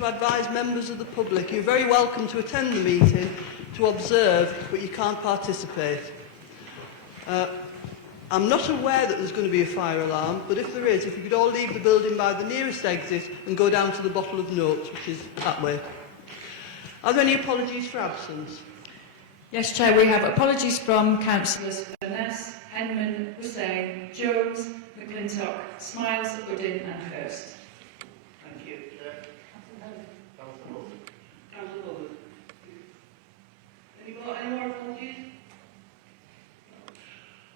to advise members of the public you're very welcome to attend the meeting to observe, but you can't participate. I'm not aware that there's going to be a fire alarm, but if there is, if you could all leave the building by the nearest exit and go down to the bottle of notes, which is that way. Are there any apologies for absence? Yes, Chair, we have apologies from Councillors Furness, Henman, Hussain, Jones, McClintock, Smiles, Goodin and Hurst. Thank you. Councillor Hubbard. Any more apologies?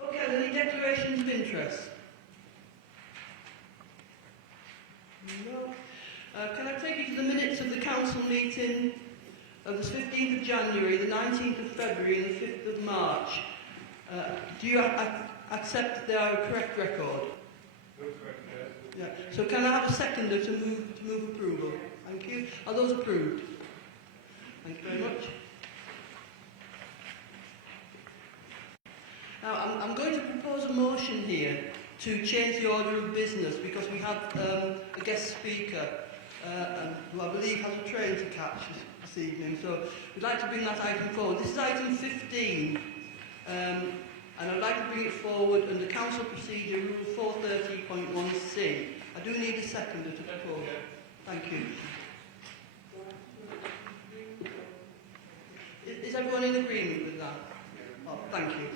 Okay, are there any declarations of interest? No. Can I take you to the minutes of the council meeting of the 15th of January, the 19th of February and the 5th of March? Do you accept that they are a correct record? Correct, yeah. So can I have a seconder to move approval? Thank you. Are those approved? Thank you very much. Now, I'm going to propose a motion here to change the order of business because we have a guest speaker who I believe has a train to catch this evening. So we'd like to bring that item forward. This is item 15, and I'd like to bring it forward under Council Procedure Rule 430.1c. I do need a seconder to propose. Thank you. Is everyone in agreement with that? Oh, thank you.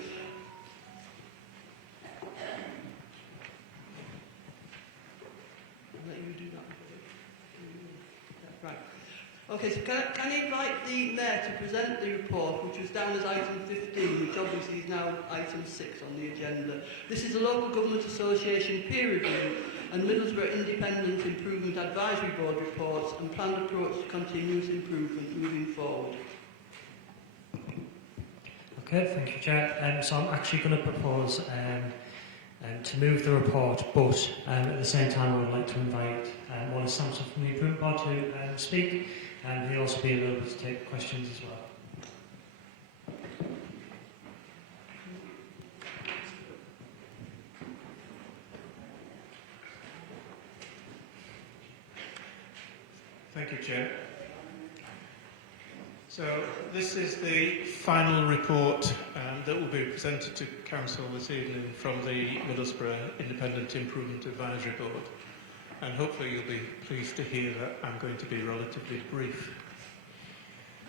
I'll let you do that. Right. Okay, so can I invite the Mayor to present the report, which was down as item 15, which obviously is now item 6 on the agenda. This is the Local Government Association peer review and Middlesbrough Independent Improvement Advisory Board reports and planned approach to continuous improvement moving forward. Okay, thank you, Chair. So I'm actually going to propose to move the report, but at the same time I would like to invite Wallace Sampson from the Improvement Board to speak, and he'll also be available to take questions as well. Thank you, Chair. So this is the final report that will be presented to Council this evening from the Middlesbrough Independent Improvement Advisory Board. And hopefully you'll be pleased to hear that I'm going to be relatively brief.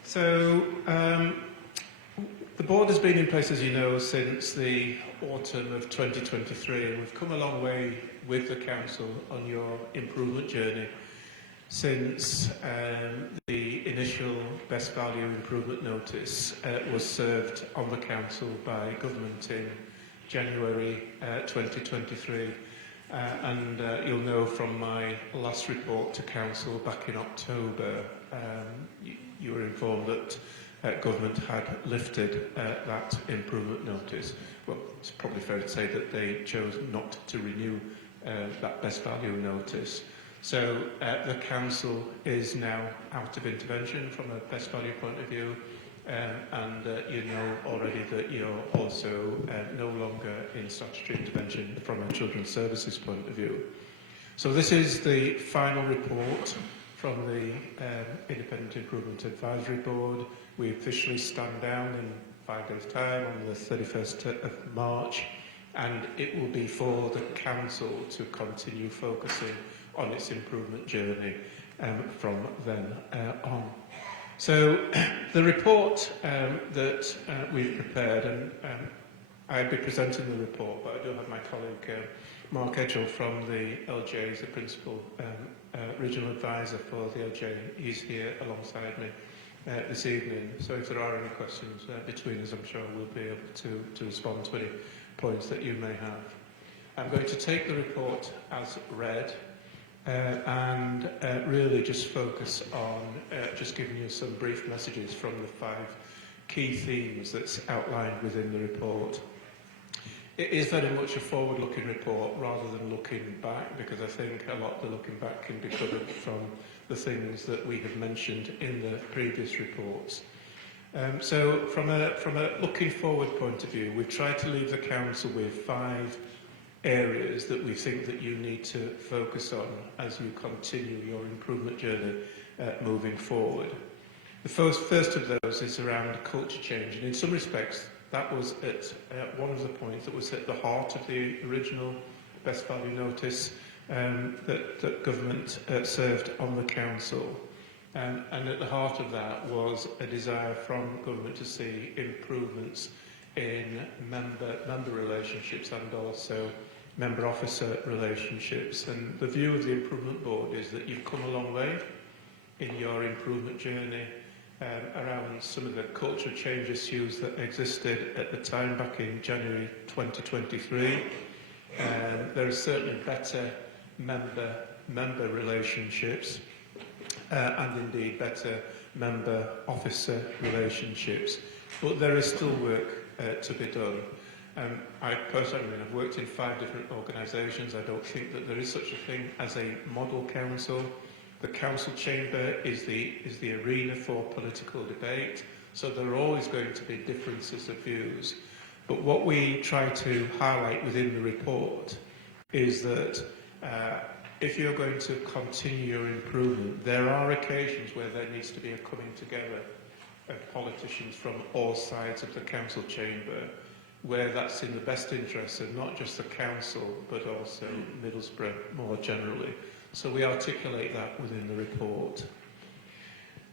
So the board has been in place, as you know, since the autumn of 2023, and we've come a long way with the Council on your improvement journey since the initial best value improvement notice was served on the Council by Government in January 2023. And you'll know from my last report to Council back in October, you were informed that Government had lifted that improvement notice. Well, it's probably fair to say that they chose not to renew that best value notice. So the Council is now out of intervention from a best value point of view, and you know already that you're also no longer in statutory intervention from a Children's Services point of view. So this is the final report from the Independent Improvement Advisory Board. We officially stand down in 5 days' time on the 31st of March, and it will be for the Council to continue focusing on its improvement journey from then on. So the report that we've prepared, and I'll be presenting the report, but I do have my colleague Mark Edgell from the LJ as the Principal Regional Advisor for the LJ. He's here alongside me this evening. So if there are any questions between us, I'm sure we'll be able to respond to any points that you may have. I'm going to take the report as read, and really just focus on just giving you some brief messages from the 5 key themes that's outlined within the report. It is very much a forward-looking report rather than looking back, because I think a lot of the looking back can be covered from the things that we have mentioned in the previous reports. So from a looking forward point of view, we've tried to leave the Council with 5 areas that we think that you need to focus on as you continue your improvement journey moving forward. The first of those is around culture change, and in some respects that was at one of the points that was at the heart of the original Best Value Notice that government served on the council. And at the heart of that was a desire from government to see improvements in member relationships and also member-officer relationships. And the view of the Improvement Board is that you've come a long way in your improvement journey around some of the culture change issues that existed at the time back in January 2023. There are certainly better member relationships and indeed better member-officer relationships. But there is still work to be done. I personally have worked in 5 different organisations. I don't think that there is such a thing as a model council. The council chamber is the arena for political debate, so there are always going to be differences of views. But what we try to highlight within the report is that if you're going to continue your improvement, there are occasions where there needs to be a coming together of politicians from all sides of the council chamber, where that's in the best interest of not just the council, but also Middlesbrough more generally. So we articulate that within the report.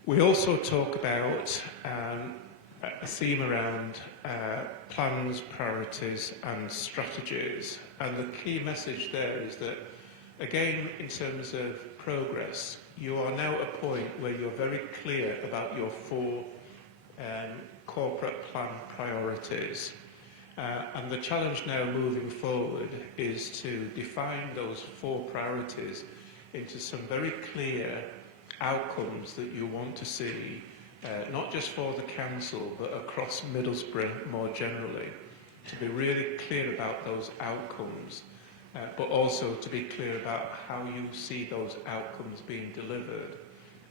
We also talk about a theme around plans, priorities and strategies. And the key message there is that, again, in terms of progress, you are now at a point where you're very clear about your 4 corporate plan priorities. And the challenge now moving forward is to define those 4 priorities into some very clear outcomes that you want to see, not just for the council, but across Middlesbrough more generally, to be really clear about those outcomes, but also to be clear about how you see those outcomes being delivered.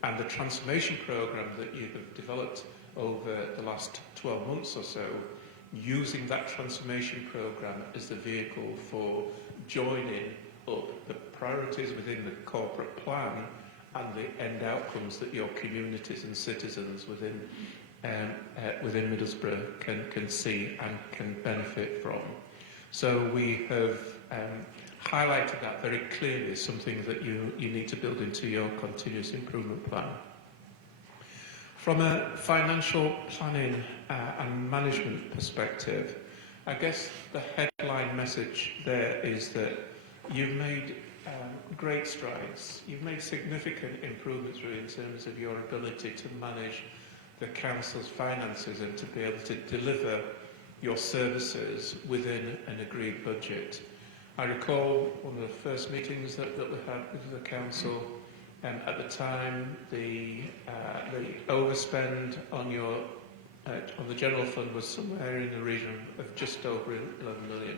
And the transformation programme that you have developed over the last 12 months or so, using that transformation programme as the vehicle for joining up the priorities within the corporate plan and the end outcomes that your communities and citizens within Middlesbrough can see and can benefit from. So we have highlighted that very clearly as something that you need to build into your continuous improvement plan. From a financial planning and management perspective, I guess the headline message there is that you've made great strides. You've made significant improvements really in terms of your ability to manage the council's finances and to be able to deliver your services within an agreed budget. I recall one of the first meetings that we had with the council. At the time, the overspend on the general fund was somewhere in the region of just over £11 million.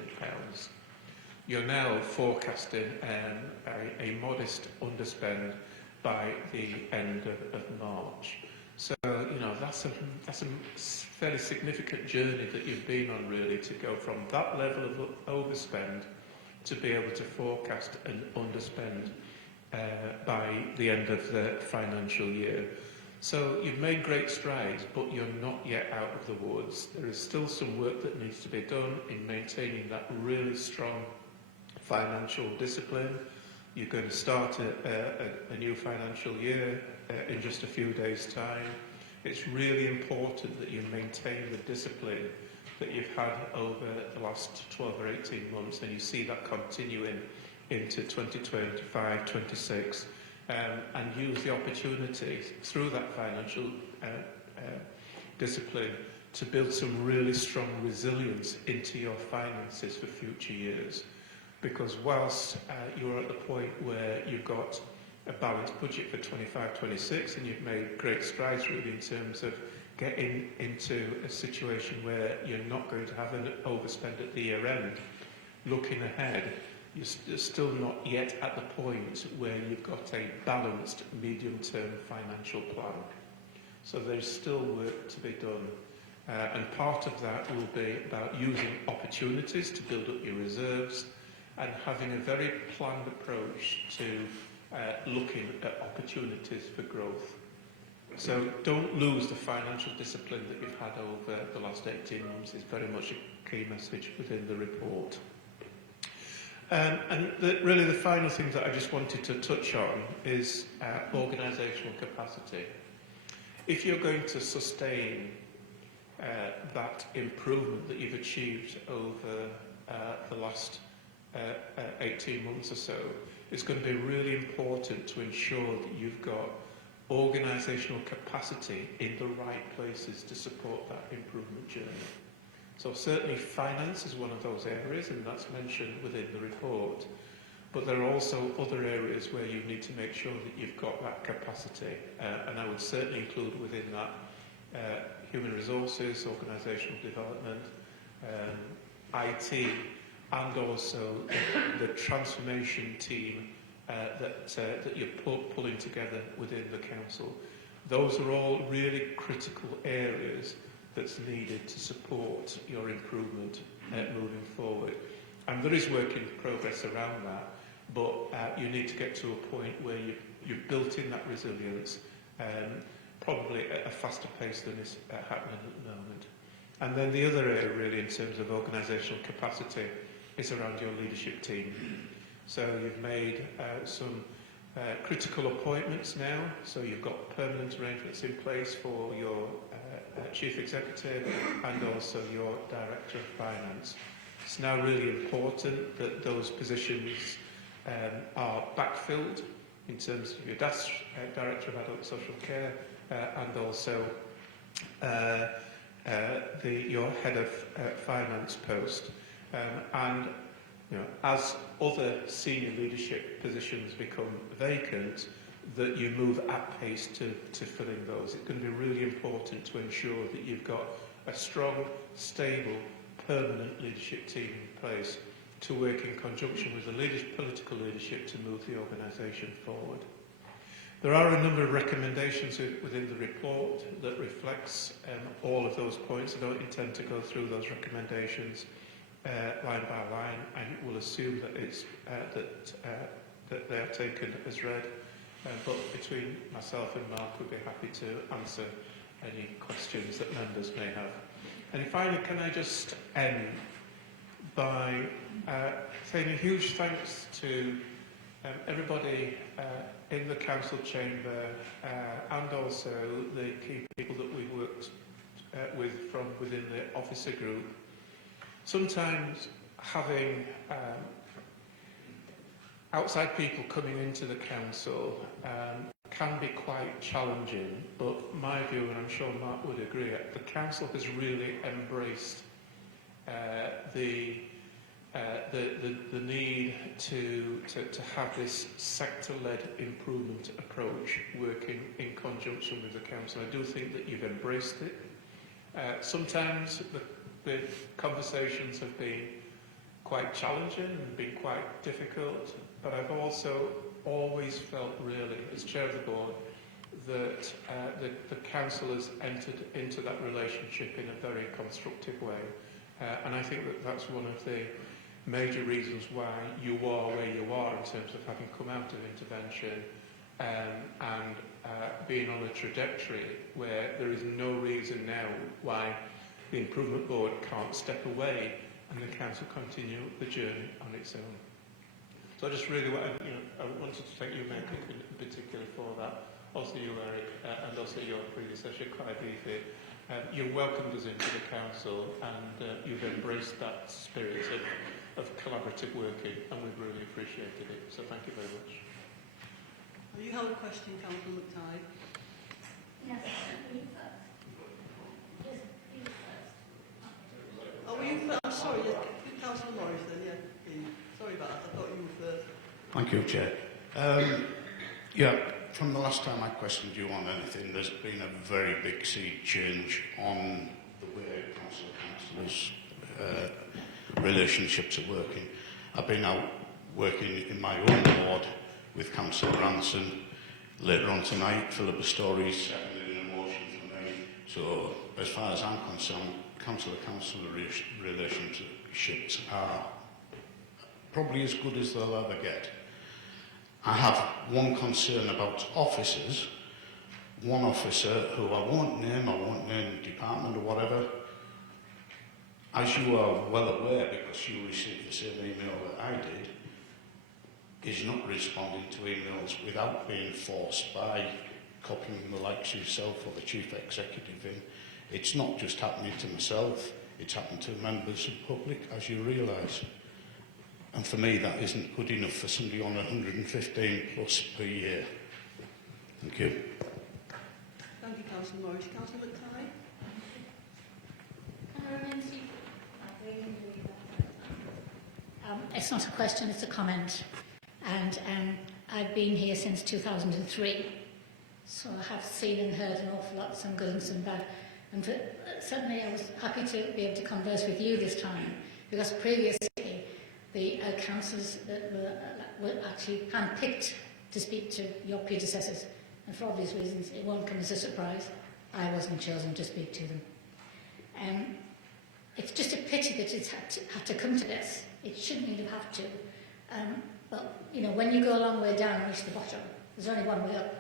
You're now forecasting a modest underspend by the end of March. So, you know, that's a fairly significant journey that you've been on, really, to go from that level of overspend to be able to forecast an underspend by the end of the financial year. So you've made great strides, but you're not yet out of the woods. There is still some work that needs to be done in maintaining that really strong financial discipline. You're going to start a new financial year in just a few days' time. It's really important that you maintain the discipline that you've had over the last 12 or 18 months, and you see that continuing into 2025-26, and use the opportunity through that financial discipline to build some really strong resilience into your finances for future years. Because whilst you're at the point where you've got a balanced budget for 25-26 and you've made great strides really in terms of getting into a situation where you're not going to have an overspend at the year end, looking ahead, you're still not yet at the point where you've got a balanced medium-term financial plan. So there's still work to be done. And part of that will be about using opportunities to build up your reserves and having a very planned approach to looking at opportunities for growth. So don't lose the financial discipline that you've had over the last 18 months is very much a key message within the report. Really the final thing that I just wanted to touch on is organisational capacity. If you're going to sustain that improvement that you've achieved over the last 18 months or so, it's going to be really important to ensure that you've got organisational capacity in the right places to support that improvement journey. So certainly finance is one of those areas, and that's mentioned within the report. But there are also other areas where you need to make sure that you've got that capacity. And I would certainly include within that human resources, organisational development, IT, and also the transformation team that you're pulling together within the council. Those are all really critical areas that's needed to support your improvement moving forward. And there is work in progress around that, but you need to get to a point where you've built in that resilience, probably at a faster pace than is happening at the moment. And then the other area really in terms of organisational capacity is around your leadership team. So you've made some critical appointments now, so you've got permanent arrangements in place for your Chief Executive and also your Director of Finance. It's now really important that those positions are backfilled in terms of your Director of Adult Social Care and also your Head of Finance post. And you know, as other senior leadership positions become vacant, that you move at pace to filling those. It's going to be really important to ensure that you've got a strong, stable, permanent leadership team in place to work in conjunction with the political leadership to move the organisation forward. There are a number of recommendations within the report that reflects all of those points. I don't intend to go through those recommendations line by line. I will assume that it's that they are taken as read. But between myself and Mark, we'd be happy to answer any questions that members may have. And finally, can I just end by saying a huge thanks to everybody in the council chamber and also the key people that we've worked with from within the officer group. Sometimes having outside people coming into the council can be quite challenging, but my view, and I'm sure Mark would agree, the council has really embraced the need to have this sector-led improvement approach working in conjunction with the council. I do think that you've embraced it. Sometimes the conversations have been quite challenging and been quite difficult, but I've also always felt really, as chair of the board, that the council has entered into that relationship in a very constructive way. And I think that that's one of the major reasons why you are where you are in terms of having come out of intervention and being on a trajectory where there is no reason now why the improvement board can't step away and the council continue the journey on its own. So I just really I wanted to thank you, Mayor Cook, in particular for that. Also you, Eric, and also your predecessor, Clive Eaffey. You've welcomed us into the council and you've embraced that spirit of collaborative working, and we've really appreciated it. So thank you very much. You have a question, Councillor McTighe? Yes, you first. Yes, you first. Oh, were you first? I'm sorry, yes, Councillor Morris then, yeah. Sorry about that, I thought you were first. Thank you, Chair. From the last time I questioned you on anything, there's been a very big sea change on the way councillors' relationships are working. I've been out working in my own ward with Councillor Ranson. Later on tonight, Philip Story's seconded an motion for me. So, as far as I'm concerned, councillor relationships are probably as good as they'll ever get. I have one concern about officers. One officer, who I won't name the department or whatever, as you are well aware because you received the same email that I did, is not responding to emails without being forced by copying the likes of yourself or the chief executive in. It's not just happening to myself, it's happened to members of the public, as you realise. And for me, that isn't good enough for somebody on 115 plus per year. Thank you. Thank you, Councillor Morris. Councillor McTighe? Can I remain seated? It's not a question, it's a comment. And I've been here since 2003, so I have seen and heard an awful lot, some good and some bad. And certainly I was happy to be able to converse with you this time, because previously the councillors that were actually handpicked to speak to your predecessors, and for obvious reasons it won't come as a surprise. I wasn't chosen to speak to them. It's just a pity that it's had to come to this. It shouldn't even have to. But, you know, when you go a long way down and reach the bottom, there's only one way up.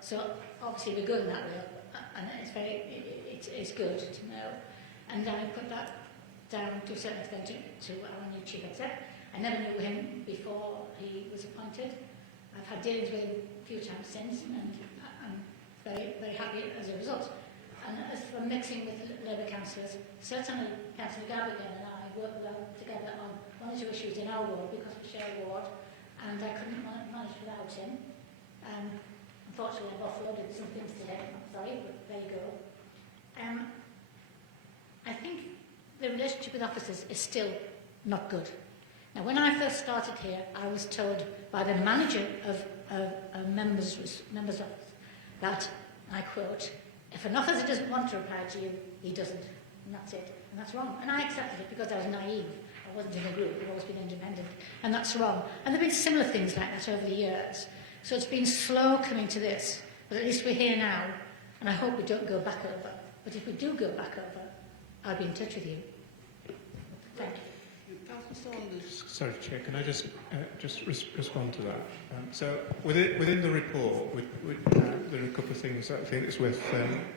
So obviously we're going that way up, and it's good to know. And I put that down to a certain extent to our new chief exec. I never knew him before he was appointed. I've had dealings with him a few times since, and I'm very, very happy as a result. And as for mixing with Labour councillors, certainly Councillor Gavigan and I worked well together on one or two issues in our ward because we share a ward, and I couldn't manage without him. Unfortunately, I've offloaded some things to him. I'm sorry, but there you go. I think the relationship with officers is still not good. Now, when I first started here, I was told by the manager of a member's office that, I quote, if an officer doesn't want to reply to you, he doesn't, and that's it. And that's wrong. And I accepted it because I was naive. I wasn't in a group, I've always been independent, and that's wrong. And there have been similar things like that over the years. So it's been slow coming to this, but at least we're here now, and I hope we don't go back over. But if we do go back over, I'll be in touch with you. Thank you. Councillor Saunders? Sorry, Chair, can I just respond to that? So within the report, there are a couple of things that I think it's worth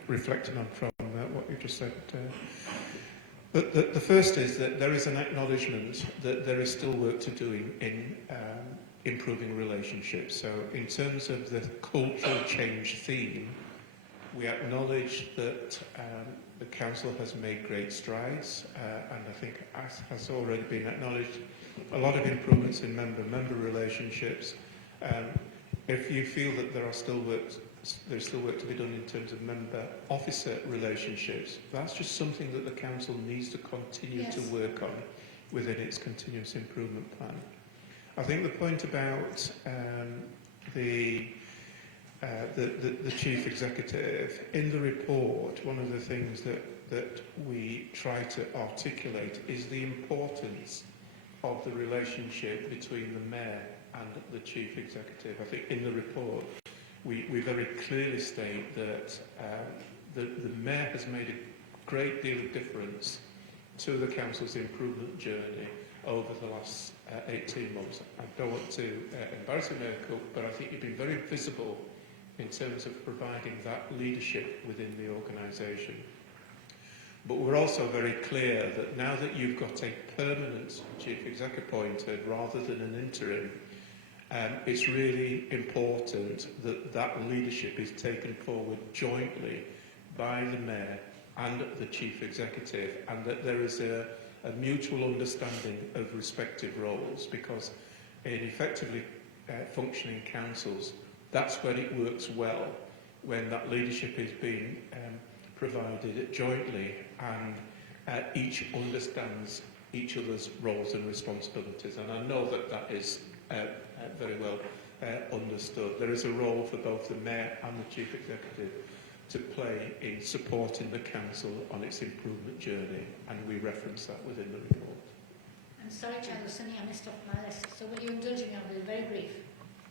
reflecting on from what you just said. The first is that there is an acknowledgement that there is still work to do in improving relationships. So in terms of the cultural change theme, we acknowledge that the Council has made great strides, and I think, as has already been acknowledged, a lot of improvements in member relationships. If you feel that there's still work to be done in terms of member-officer relationships, that's just something that the Council needs to continue to work on within its continuous improvement plan. I think the point about the chief executive, in the report, one of the things that we try to articulate is the importance of the relationship between the mayor and the chief executive. I think in the report we very clearly state that the mayor has made a great deal of difference to the council's improvement journey over the last 18 months. I don't want to embarrass the mayor, but I think you've been very visible in terms of providing that leadership within the organisation. But we're also very clear that now that you've got a permanent chief exec appointed rather than an interim, it's really important that that leadership is taken forward jointly by the mayor and the chief executive, and that there is a mutual understanding of respective roles, because in effectively functioning councils, that's when it works well, when that leadership is being provided jointly and each understands each other's roles and responsibilities. And I know that that is very well understood. There is a role for both the mayor and the chief executive to play in supporting the council on its improvement journey, and we reference that within the report. I'm sorry, Chair, there was something I missed off my list, so will you indulge me? I'll be very brief.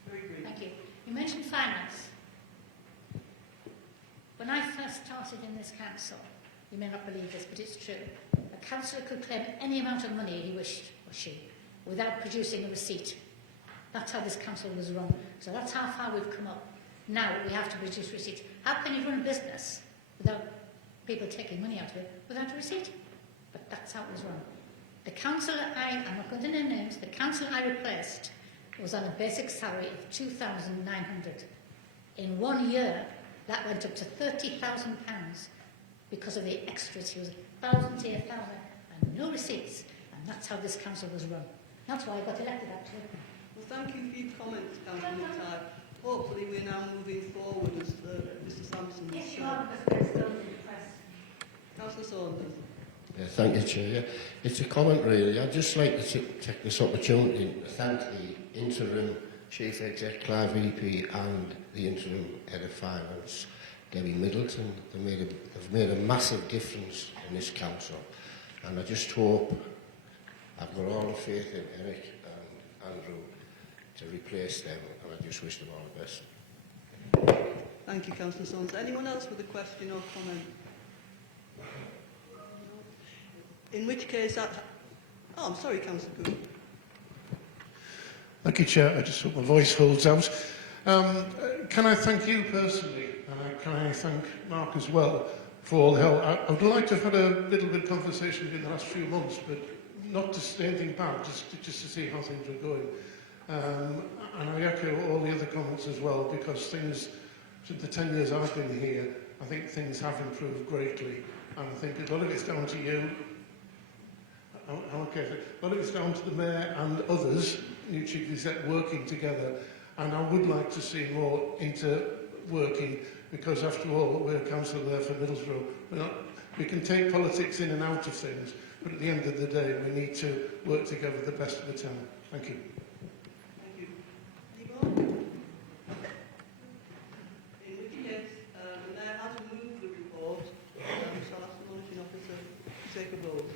Very brief. Thank you. You mentioned finance. When I first started in this council, you may not believe this, but it's true, a councillor could claim any amount of money he wished, or she, without producing a receipt. That's how this council was run. So that's how far we've come up. Now we have to produce receipts. How can you run a business without people taking money out of it without a receipt? But that's how it was run. The council I'm not going to name names, the council I replaced was on a basic salary of £2,900. In 1 year, that went up to £30,000 because of the extras. He was thousands here, thousands, and no receipts. And that's how this council was run. That's why I got elected, actually. Well, thank you for your comments, Councillor Mackay. Hopefully we're now moving forward as Mr Sampson has Yes, said. you are, because we're still in the press. Councillor Saunders. Yeah, thank you, Chair. Yeah, it's a comment, really. I'd just like to take this opportunity to thank the interim Chief Exec, Clive EP, and the interim Head of Finance, Debbie Middleton. They've made a massive difference in this council. And I just hope, I've got all the faith in Eric and Andrew to replace them, and I just wish them all the best. Thank you, Councillor Saunders. Anyone else with a question or comment? In which case, I'm sorry, Councillor Cook. Thank you, Chair. I just hope my voice holds out. Can I thank you personally, and can I thank Mark as well for all the help? I would like to have had a little bit of conversation in the last few months, but not to say anything bad, just to see how things are going. And I echo all the other comments as well, because things, since the 10 years I've been here, I think things have improved greatly. And I think a lot of it's down to you. Okay, a lot of it's down to the Mayor and others, new Chief Exec, working together. And I would like to see more inter-working, because after all, we're a council there for Middlesbrough. We can take politics in and out of things, but at the end of the day, we need to work together for the best of the town. Thank you. Thank you. Any more? In which case, the Mayor has moved the report, so I'll ask the launching officer to take a vote.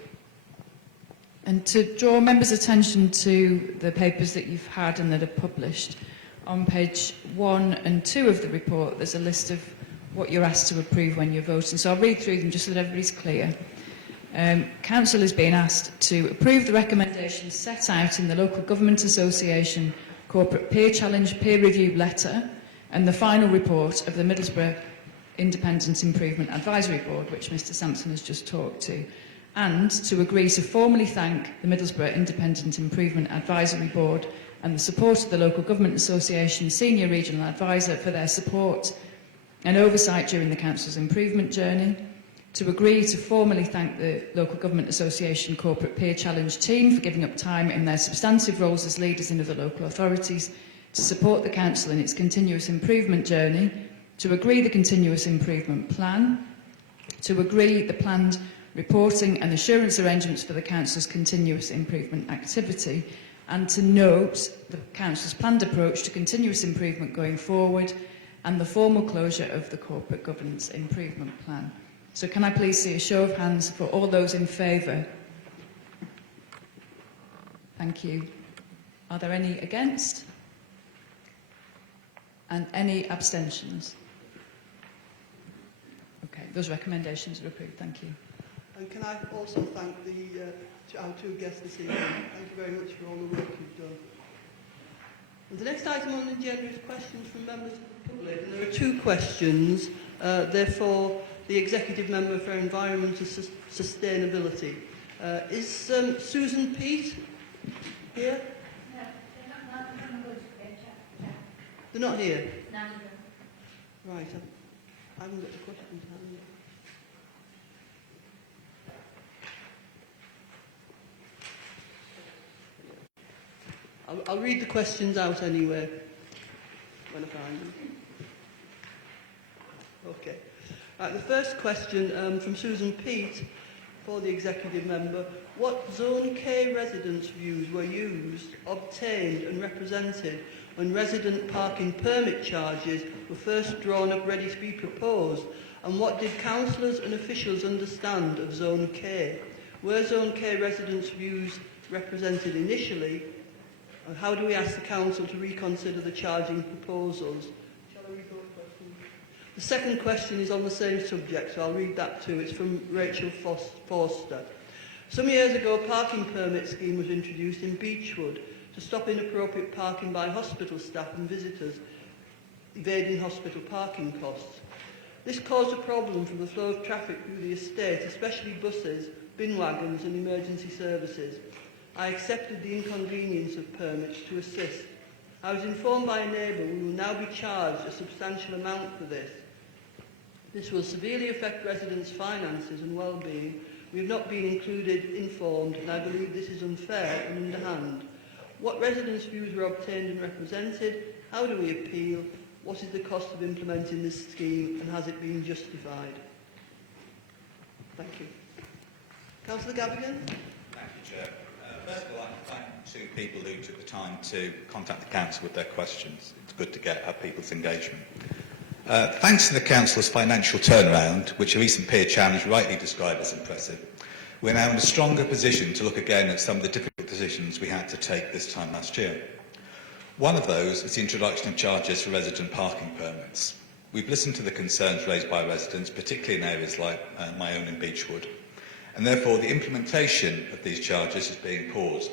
And to draw members' attention to the papers that you've had and that are published, on page 1 and 2 of the report, there's a list of what you're asked to approve when you're voting. So I'll read through them just so that everybody's clear. Council is being asked to approve the recommendations set out in the Local Government Association Corporate Peer Challenge Peer Review Letter and the final report of the Middlesbrough Independent Improvement Advisory Board, which Mr Sampson has just talked to, and to agree to formally thank the Middlesbrough Independent Improvement Advisory Board and the support of the Local Government Association Senior Regional Advisor for their support and oversight during the Council's improvement journey, to agree to formally thank the Local Government Association Corporate Peer Challenge team for giving up time in their substantive roles as leaders in other local authorities to support the Council in its continuous improvement journey, to agree the continuous improvement plan, to agree the planned reporting and assurance arrangements for the Council's continuous improvement activity, and to note the Council's planned approach to continuous improvement going forward and the formal closure of the Corporate Governance Improvement Plan. So can I please see a show of hands for all those in favour? Thank you. Are there any against? And any abstentions? Okay, those recommendations are approved. Thank you. And can I also thank our two guests this evening. Thank you very much for all the work you've done. And the next item on the agenda is questions from members of the public. And there are two questions. Therefore, the Executive Member for Environment and Sustainability. Is Susan Peat here? No, they're not good. They're not here? No. Right. I haven't got the questions. I'll read the questions out anyway, when I find them. Okay. Right, the first question from Susan Peat for the Executive Member. What Zone K residents' views were used, obtained and represented when resident parking permit charges were first drawn up ready to be proposed? And what did councillors and officials understand of Zone K? Were Zone K residents' views represented initially? And how do we ask the Council to reconsider the charging proposals? Shall I read both questions? The second question is on the same subject, so I'll read that too. It's from Rachel Forster. Some years ago, a parking permit scheme was introduced in Beechwood. to stop inappropriate parking by hospital staff and visitors evading hospital parking costs. This caused a problem for the flow of traffic through the estate, especially buses, bin wagons and emergency services. I accepted the inconvenience of permits to assist. I was informed by a neighbour we will now be charged a substantial amount for this. This will severely affect residents' finances and well-being. We have not been informed, and I believe this is unfair and underhand. What residents' views were obtained and represented? How do we appeal? What is the cost of implementing this scheme, and has it been justified? Thank you. Councillor Gavigan. Thank you, Chair. First of all, I'd like to thank two people who took the time to contact the Council with their questions. It's good to have people's engagement. Thanks to the Council's financial turnaround, which a recent peer challenge rightly described as impressive, we're now in a stronger position to look again at some of the difficult decisions we had to take this time last year. One of those is the introduction of charges for resident parking permits. We've listened to the concerns raised by residents, particularly in areas like my own in Beechwood, and therefore the implementation of these charges is being paused.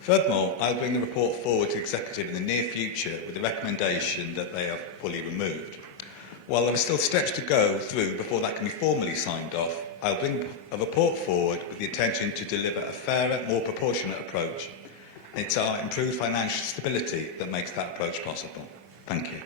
Furthermore, I'll bring the report forward to the Executive in the near future with the recommendation that they are fully removed. While there are still steps to go through before that can be formally signed off, I'll bring a report forward with the intention to deliver a fairer, more proportionate approach. It's our improved financial stability that makes that approach possible. Thank you.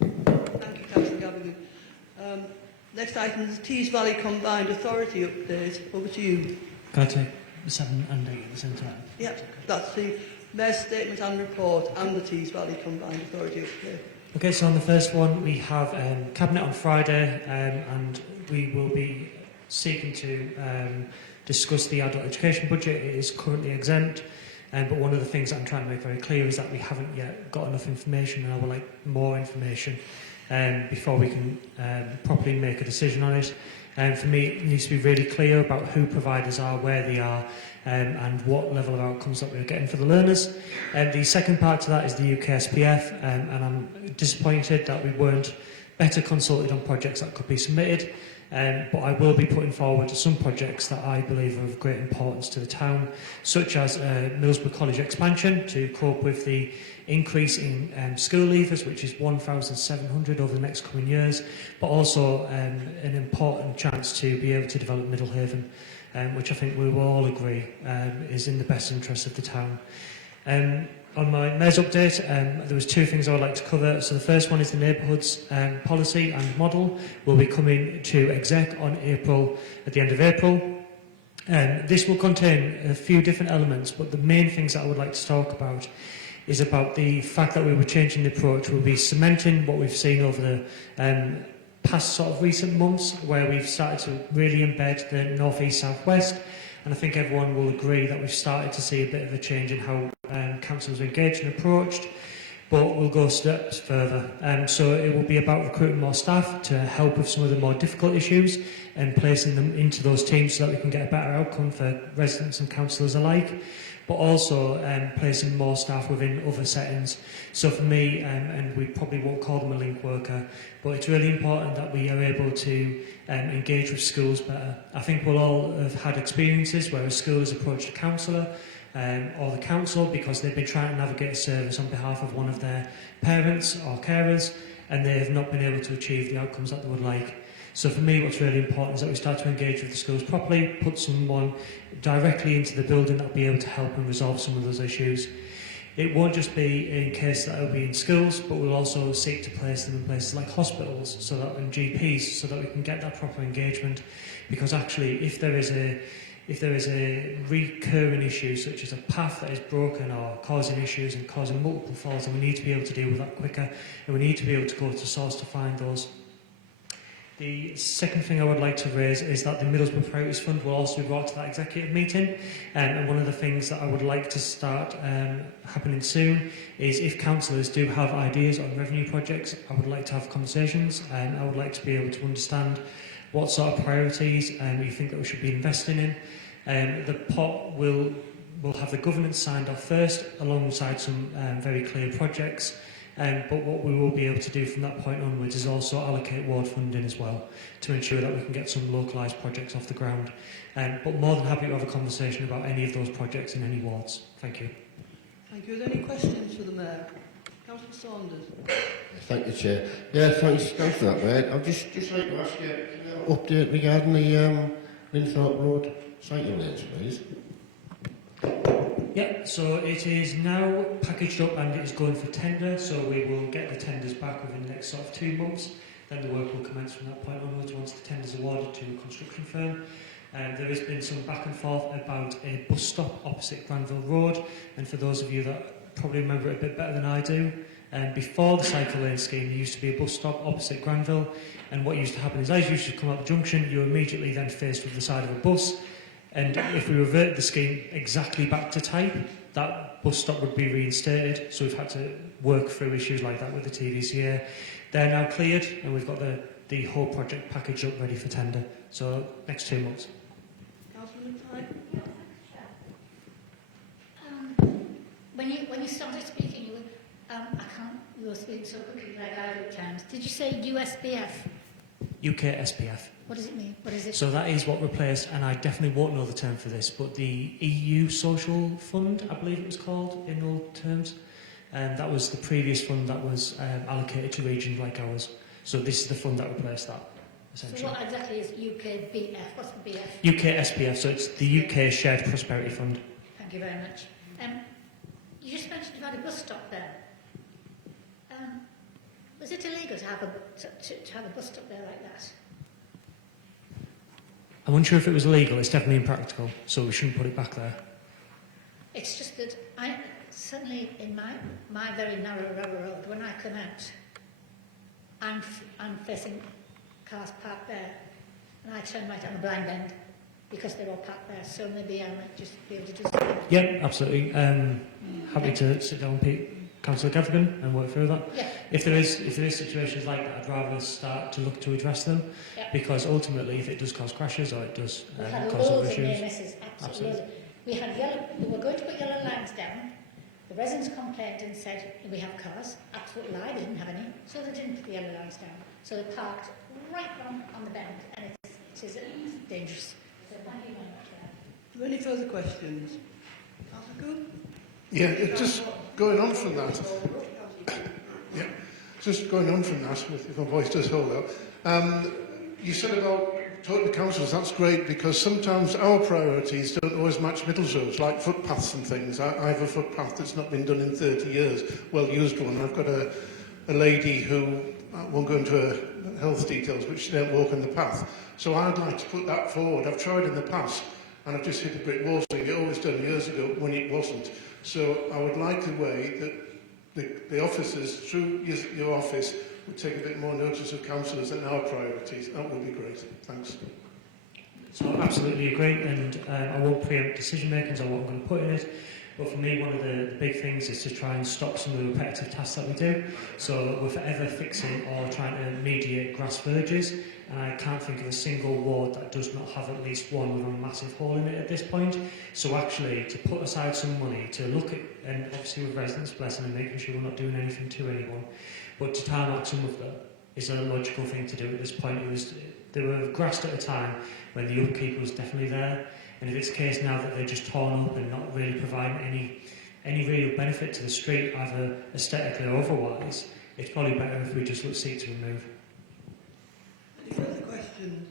Thank you, Councillor Gavigan. Next item is the Tees Valley Combined Authority update. Over to you. Can I take 7 and 8 at the same time? Yep, that's the Mayor's statement and report and the Tees Valley Combined Authority update. Okay, so on the first one, we have Cabinet on Friday, and we will be seeking to discuss the adult education budget. It is currently exempt, but one of the things that I'm trying to make very clear is that we haven't yet got enough information, and I would like more information before we can properly make a decision on it. For me, it needs to be really clear about who providers are, where they are, and what level of outcomes that we're getting for the learners. The second part to that is the UKSPF, and I'm disappointed that we weren't better consulted on projects that could be submitted. But I will be putting forward some projects that I believe are of great importance to the town, such as Middlesbrough College expansion to cope with the increase in school leavers, which is 1,700 over the next coming years, but also an important chance to be able to develop Middlehaven, which I think we will all agree is in the best interest of the town. On my Mayor's update, there was 2 things I would like to cover. So the first one is the neighbourhoods policy and model will be coming to exec at the end of April. This will contain a few different elements, but the main things that I would like to talk about is about the fact that we were changing the approach. We'll be cementing what we've seen over the past sort of recent months, where we've started to really embed the North East South West. And I think everyone will agree that we've started to see a bit of a change in how councils are engaged and approached, but we'll go steps further. So it will be about recruiting more staff to help with some of the more difficult issues and placing them into those teams so that we can get a better outcome for residents and councillors alike, but also placing more staff within other settings. So for me, and we probably won't call them a link worker, but it's really important that we are able to engage with schools better. I think we'll all have had experiences where a school has approached a counsellor or the council because they've been trying to navigate a service on behalf of one of their parents or carers, and they have not been able to achieve the outcomes that they would like. So for me, what's really important is that we start to engage with the schools properly, put someone directly into the building that will be able to help and resolve some of those issues. It won't just be in case that it will be in schools, but we'll also seek to place them in places like hospitals, so that in GPs, so that we can get that proper engagement. Because actually, if there is a recurring issue, such as a path that is broken or causing issues and causing multiple falls, then we need to be able to deal with that quicker, and we need to be able to go to source to find those. The second thing I would like to raise is that the Middlesbrough Priorities Fund will also be brought to that executive meeting, and one of the things that I would like to start happening soon is if councillors do have ideas on revenue projects, I would like to have conversations, and I would like to be able to understand what sort of priorities you think that we should be investing in. The pot will have the governance signed off first, alongside some very clear projects. But what we will be able to do from that point onwards is also allocate ward funding as well to ensure that we can get some localised projects off the ground. But more than happy to have a conversation about any of those projects in any wards. Thank you. Thank you. Are there any questions for the Mayor? Councillor Saunders. Thank you, Chair. Yeah, thanks for that, mate. I'd just like to ask you an update regarding the Linthorpe Road cycle lanes, please. Yeah, so it is now packaged up and it is going for tender, so we will get the tenders back within the next sort of 2 months. Then the work will commence from that point onwards once the tender is awarded to a construction firm. There has been some back and forth about a bus stop opposite Granville Road, and for those of you that probably remember it a bit better than I do, before the cycle lane scheme there used to be a bus stop opposite Granville, and what used to happen is as you used to come out the junction, you were immediately then faced with the side of a bus, and if we revert the scheme exactly back to type, that bus stop would be reinstated, so we've had to work through issues like that with the TVCA. They're now cleared, and we've got the whole project packaged up ready for tender, so next 2 months. Councillor McTighe. When you started speaking, you were speaking so quickly like I do at times. Did you say USBF? UK SPF. What does it mean? What is it? So that is what replaced, and I definitely won't know the term for this, but the EU Social Fund, I believe it was called in old terms. That was the previous fund that was allocated to regions like ours. So this is the fund that replaced that, essentially. So what exactly is UKBF? What's the BF? UK SPF, so it's the UK Shared Prosperity Fund. Thank you very much. You just mentioned you had a bus stop there. Was it illegal to have a bus stop there like that? I'm unsure if it was illegal, it's definitely impractical, so we shouldn't put it back there. It's just that I suddenly in my very narrow road, when I come out, I'm facing cars parked there, and I turn right on the blind end because they're all parked there. So maybe I might just be able to do something. Yeah, absolutely. Happy to sit down with Councillor Gaffigan and work through that. Yeah. If there is situations like that, I'd rather start to look to address them, because ultimately, if it does cause crashes or it does We had cause other loads of issues, near misses, absolutely. Loads. We had we were going to put yellow lines down. The residents complained and said, we have cars. Absolute lie, they didn't have any. So they didn't put the yellow lines down. So they parked right on the bend, and it is dangerous. So thank you very much for that. Are there any further questions? Councillor Cook? Yeah, just going on from that. Yeah, just going on from that, if my voice does hold out. You said about talking to councillors, that's great, because sometimes our priorities don't always match Middlesbrough's, like footpaths and things. I have a footpath that's not been done in 30 years, well-used one. I've got a lady who, I won't go into her health details, but she don't walk on the path. So I'd like to put that forward. I've tried in the past, and I've just hit a brick wall, saying it always done years ago when it wasn't. So I would like a way that the officers, through your office, would take a bit more notice of councillors and our priorities. That would be great. Thanks. So I absolutely agree, and I won't preempt decision making on what I'm going to put in it. But for me, one of the big things is to try and stop some of the repetitive tasks that we do. So we're forever fixing or trying to mediate grass verges, and I can't think of a single ward that does not have at least one with a massive hole in it at this point. So actually, to put aside some money to look at, and obviously with residents' blessing and making sure we're not doing anything to anyone, but to tarmac some of them is a logical thing to do at this point. They were grassed at a time when the upkeep was definitely there. And if it's the case now that they're just torn up and not really providing any real benefit to the street, either aesthetically or otherwise, it's probably better if we just seek to remove. Any further questions?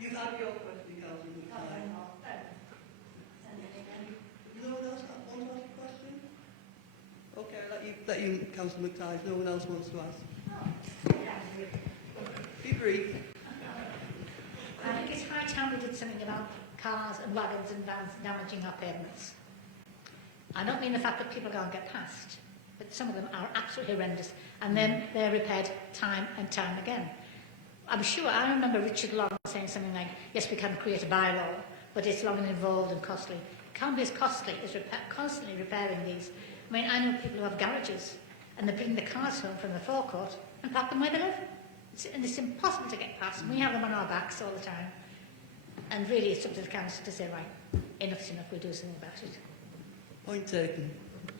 You've had your question, Councillor McTighe. No one else want to ask a question? Okay, I'll let you, Councillor McTighe, if no one else wants to ask. Be brief. I think it's high time we did something about cars and wagons and vans damaging our pavements. I don't mean the fact that people can't get past, but some of them are absolutely horrendous, and then they're repaired time and time again. I'm sure, I remember Richard Long saying something like, yes, we can create a bylaw, but it's long and involved and costly. It can't be as costly as constantly repairing these. I mean, I know people who have garages, and they bring the cars home from the forecourt and park them where they live. And it's impossible to get past, and we have them on our backs all the time. And really, it's up to the council to say, right, enough's enough, we'll do something about it. Point taken.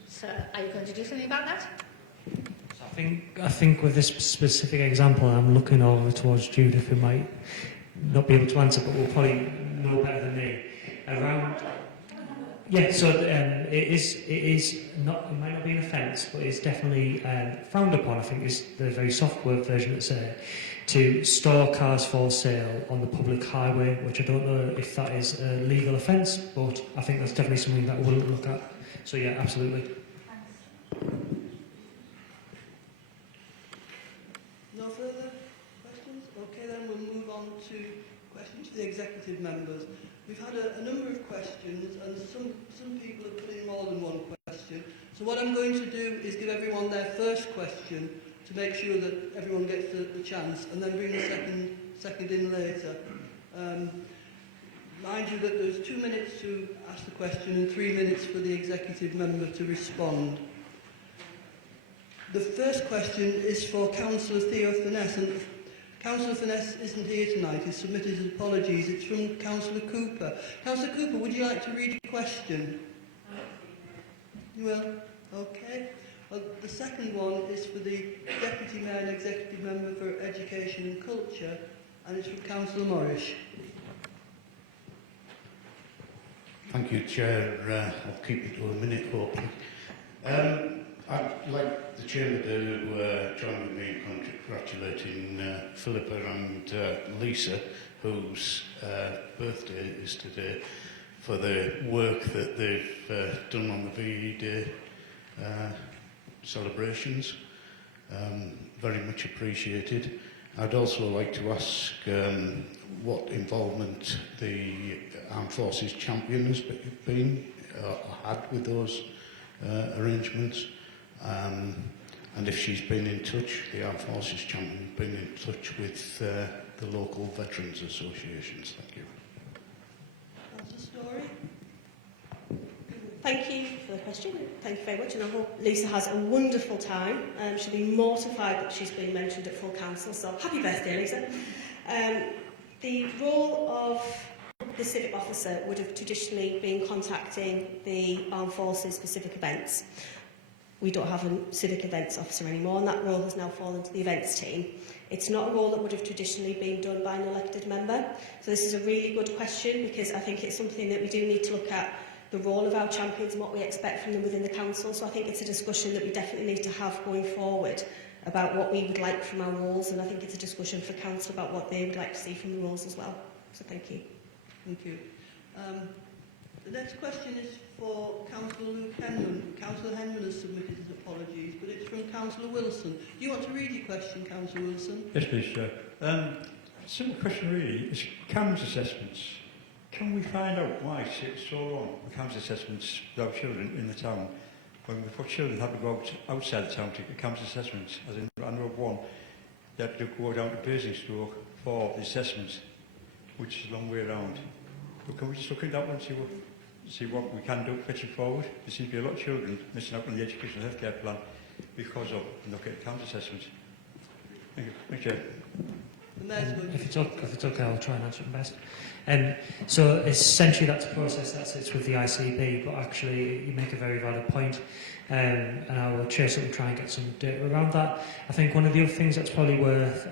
So, are you going to do something about that? So I think with this specific example, I'm looking over towards Judith, who might not be able to answer, but will probably know better than me. Around, yeah. So it is not. It might not be an offence, but it's definitely frowned upon. I think is the very soft word version that's to store cars for sale on the public highway, which I don't know if that is a legal offence, but I think that's definitely something that we'll look at. So yeah, absolutely. No further questions? Okay, then we'll move on to questions for the executive members. We've had a number of questions, and some people have put in more than one question. So what I'm going to do is give everyone their first question to make sure that everyone gets the chance, and then bring the second in later. Mind you that there's 2 minutes to ask the question and 3 minutes for the executive member to respond. The first question is for Councillor Theo Finesse, and Councillor Finesse isn't here tonight. He's submitted his apologies. It's from Councillor Cooper. Councillor Cooper, would you like to read a question? You will? Okay. Well, the second one is for the Deputy Mayor and Executive Member for Education and Culture, and it's from Councillor Morris. Thank you, Chair. I'll keep it to a minute, hopefully. I'd like the Chairman to join with me in congratulating Philippa and Lisa, whose birthday is today, for the work that they've done on the VE Day celebrations. Very much appreciated. I'd also like to ask what involvement the Armed Forces Champion has been had with those arrangements, and if she's been in touch, the Armed Forces Champion, been in touch with the local veterans associations. Thank you. That's the story. Thank you for the question. Thank you very much, and I hope Lisa has a wonderful time. She'll be mortified that she's been mentioned at full council, so happy birthday, Lisa. The role of the civic officer would have traditionally been contacting the armed forces specific events. We don't have a civic events officer anymore, and that role has now fallen to the events team. It's not a role that would have traditionally been done by an elected member. So this is a really good question, because I think it's something that we do need to look at, the role of our champions and what we expect from them within the council. So I think it's a discussion that we definitely need to have going forward about what we would like from our roles, and I think it's a discussion for council about what they would like to see from the roles as well. So thank you. Thank you. The next question is for Councillor Luke Henman. Councillor Henman has submitted his apologies, but it's from Councillor Wilson. Do you want to read your question, Councillor Wilson? Yes, please, Chair. Simple question really is CAMS assessments. Can we find out why it's so long with CAMS assessments with our children in the town? When we've got children have to go outside the town to get CAMS assessments, as in on Road 1, they have to go down to Basingstoke for the assessments, which is a long way around. But can we just look at that one and see what we can do pushing forward? There seems to be a lot of children missing out on the educational healthcare plan because of not getting CAMS assessments. Thank you. Thank you, Chair. If it's okay, I'll try and answer it best. So essentially that's a process that sits with the ICB, but actually you make a very valid point, and I will chase up and try and get some data around that. I think one of the other things that's probably worth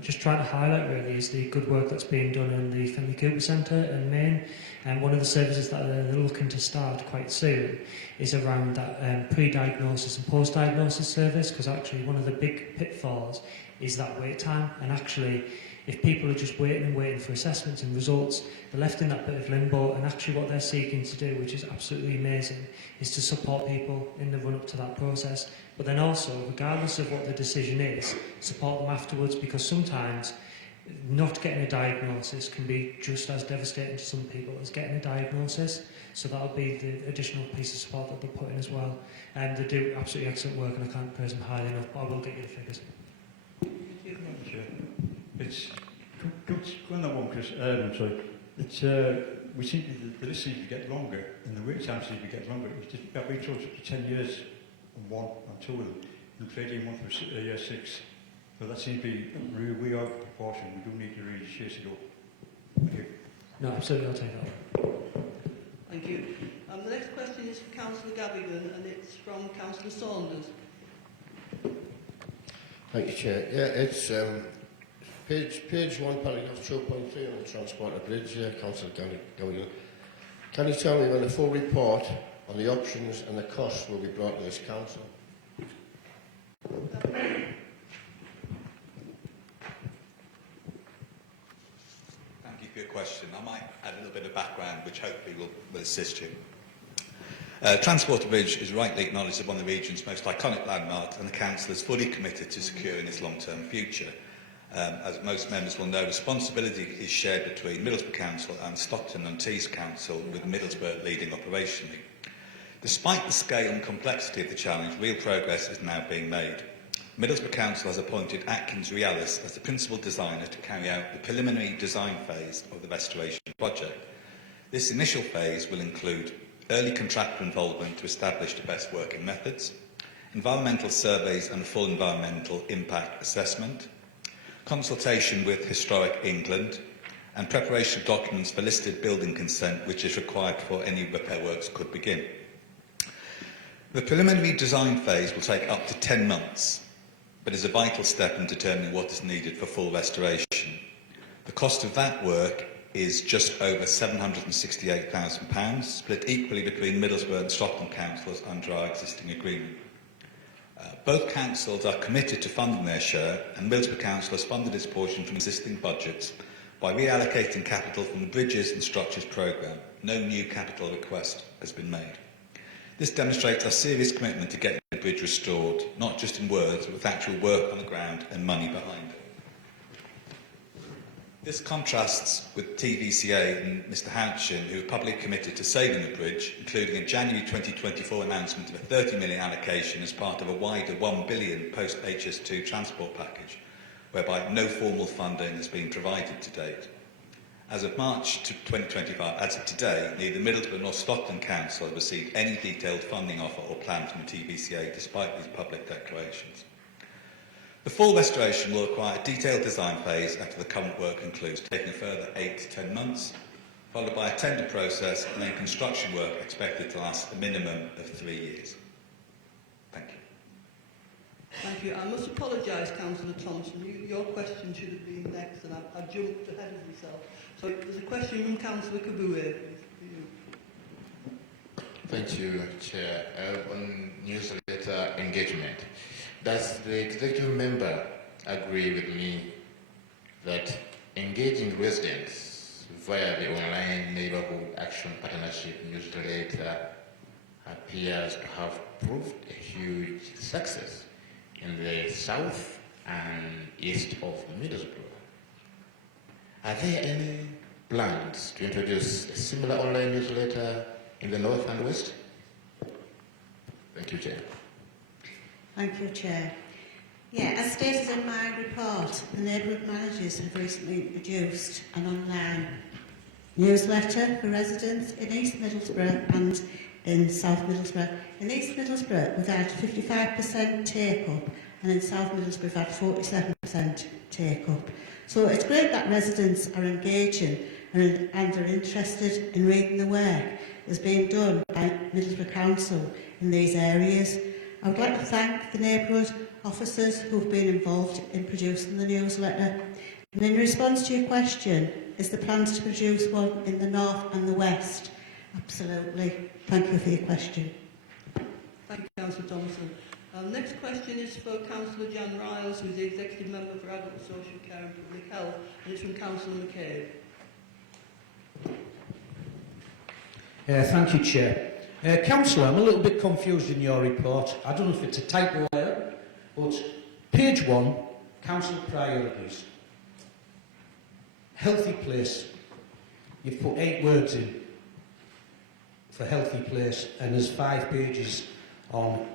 just trying to highlight really is the good work that's being done in the Finley Cooper Centre in Maine, and one of the services that they're looking to start quite soon is around that pre-diagnosis and post-diagnosis service, because actually one of the big pitfalls is that wait time, and actually if people are just waiting for assessments and results, they're left in that bit of limbo, and actually what they're seeking to do, which is absolutely amazing, is to support people in the run-up to that process, but then also, regardless of what the decision is, support them afterwards, because sometimes not getting a diagnosis can be just as devastating to some people as getting a diagnosis. So that'll be the additional piece of support that they're putting as well. And they do absolutely excellent work, and I can't praise them highly enough, but I will get you the figures. It's go on that one, Chris. I'm sorry. It's we seem to, the list seems to get longer, and the wait time seems to get longer. It's just I've been told up to 10 years on one or two of them, and 18 months for year 6. So that seems to be we are proportion. We do need to really chase it up. Thank you. No, absolutely, I'll take that. Thank you. The next question is for Councillor Gavigan, and it's from Councillor Saunders. Thank you, Chair. Yeah, it's page 1, paragraph 2.3 on the Transport and Bridge, Councillor Gallagher. Can you tell me when a full report on the options and the costs will be brought to this Council? Thank you for your question. I might add a little bit of background which hopefully will assist you. Transport Bridge is rightly acknowledged as one of the region's most iconic landmarks, and the Council is fully committed to securing its long-term future. As most members will know, responsibility is shared between Middlesbrough Council and Stockton-on-Tees Council, with Middlesbrough leading operationally. Despite the scale and complexity of the challenge, real progress is now being made. Middlesbrough Council has appointed Atkins Realis as the principal designer to carry out the preliminary design phase of the restoration project. This initial phase will include early contractor involvement to establish the best working methods, environmental surveys and a full environmental impact assessment, consultation with Historic England, and preparation of documents for listed building consent, which is required before any repair works could begin. The preliminary design phase will take up to 10 months, but is a vital step in determining what is needed for full restoration. The cost of that work is just over £768,000, split equally between Middlesbrough and Stockton councils under our existing agreement. Both councils are committed to funding their share, and Middlesbrough Council has funded its portion from existing budgets by reallocating capital from the Bridges and Structures programme. No new capital request has been made. This demonstrates our serious commitment to getting the bridge restored, not just in words, but with actual work on the ground and money behind it. This contrasts with TVCA and Mr Hampshire, who have publicly committed to saving the bridge, including a January 2024 announcement of a £30 million allocation as part of a wider £1 billion post-HS2 transport package, whereby no formal funding has been provided to date. As of March 2025, as of today, neither Middlesbrough nor Stockton Council have received any detailed funding offer or plan from the TVCA, despite these public declarations. The full restoration will require a detailed design phase after the current work concludes, taking a further 8 to 10 months, followed by a tender process and then construction work expected to last a minimum of 3 years. Thank you. Thank you. I must apologise, Councillor Thompson. Your question should have been next, and I jumped ahead of myself. So there's a question from Councillor Kaboué. Thank you, Chair. On newsletter engagement, does the executive member agree with me that engaging residents via the online neighbourhood action partnership newsletter appears to have proved a huge success in the south and east of Middlesbrough? Are there any plans to introduce a similar online newsletter in the north and west? Thank you, Chair. Thank you, Chair. Yeah, as stated in my report, the neighbourhood managers have recently introduced an online newsletter for residents in East Middlesbrough and in South Middlesbrough. In East Middlesbrough, we've had 55% take-up, and in South Middlesbrough, we've had 47% take-up. So it's great that residents are engaging and are interested in reading the work that's being done by Middlesbrough Council in these areas. I would like to thank the neighbourhood officers who have been involved in producing the newsletter. And in response to your question, is the plans to produce one in the north and the west? Absolutely. Thank you for your question. Thank you, Councillor Thompson. Next question is for Councillor Jan Riles, who is the Executive Member for Adult Social Care and Public Health, and it's from Councillor McCabe. Thank you, Chair. Councillor, I'm a little bit confused in your report. I don't know if it's a typo error, but page 1, Council priorities. Healthy place. You've put 8 words in for healthy place, and there's 5 pages on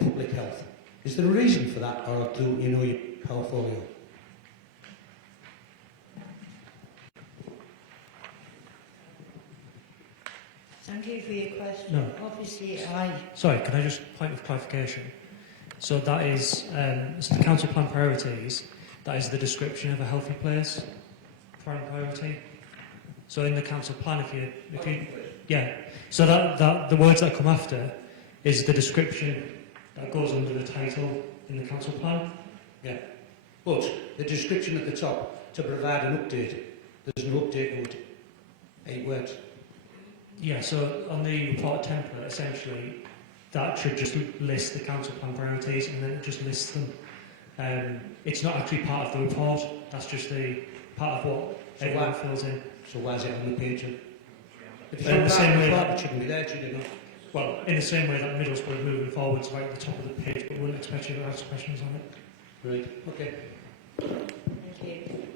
public health. Is there a reason for that, or do you know your portfolio? Thank you for your question. No. Obviously, Sorry, can I just point of clarification? So that is, so the council plan priorities, that is the description of a healthy place, priority. So in the council plan, if you yeah, so that the words that come after is the description That goes under the title in the council plan. Yeah. But the description at the top, to provide an update, there's no update note. 8 words. Yeah, so on the report template, essentially, that should just list the council plan priorities and then it just lists them. It's not actually part of the report, that's just the part of what everyone fills in. So why is it on the page? If it's In not the part same of the way report, that- it shouldn't be there, should it not? Well, in the same way that Middlesbrough is moving forwards right at the top of the page, but wouldn't expect you to ask questions on it. Right, okay. Thank you.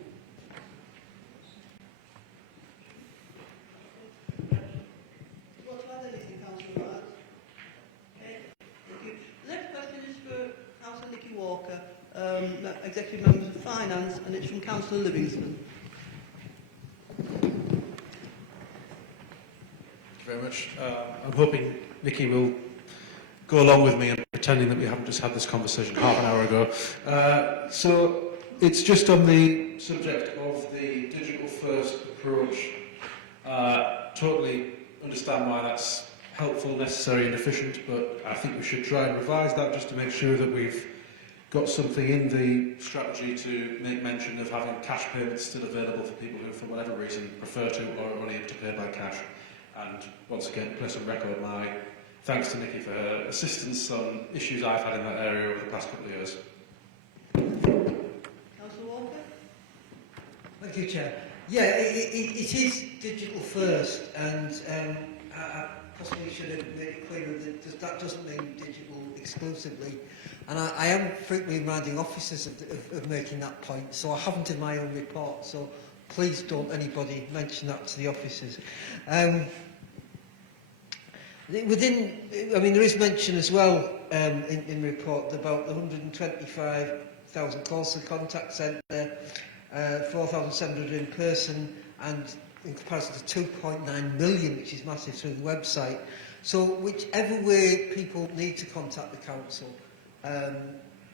Want to add anything, Councillor Wright? Okay, thank you. The next question is for Councillor Nicky Walker, Executive Member of Finance, and it's from Councillor Livingston. Thank you very much. I'm hoping Nicky will go along with me in pretending that we haven't just had this conversation half an hour ago. So it's just on the subject of the digital first approach. Totally understand why that's helpful, necessary and efficient, but I think we should try and revise that just to make sure that we've got something in the strategy to make mention of having cash payments still available for people who, for whatever reason, prefer to or are unable to pay by cash. And once again, place on record my thanks to Nicky for her assistance on issues I've had in that area over the past couple of years. Councillor Walker? Thank you, Chair. Yeah, it is digital first, and I possibly should have made it clearer that that doesn't mean digital exclusively. And I am frequently reminding officers of making that point, so I haven't in my own report, so please don't anybody mention that to the officers. There is mention as well in the report about the 125,000 calls to the contact centre, 4,700 in person, and in comparison to 2.9 million, which is massive, through the website. So whichever way people need to contact the council,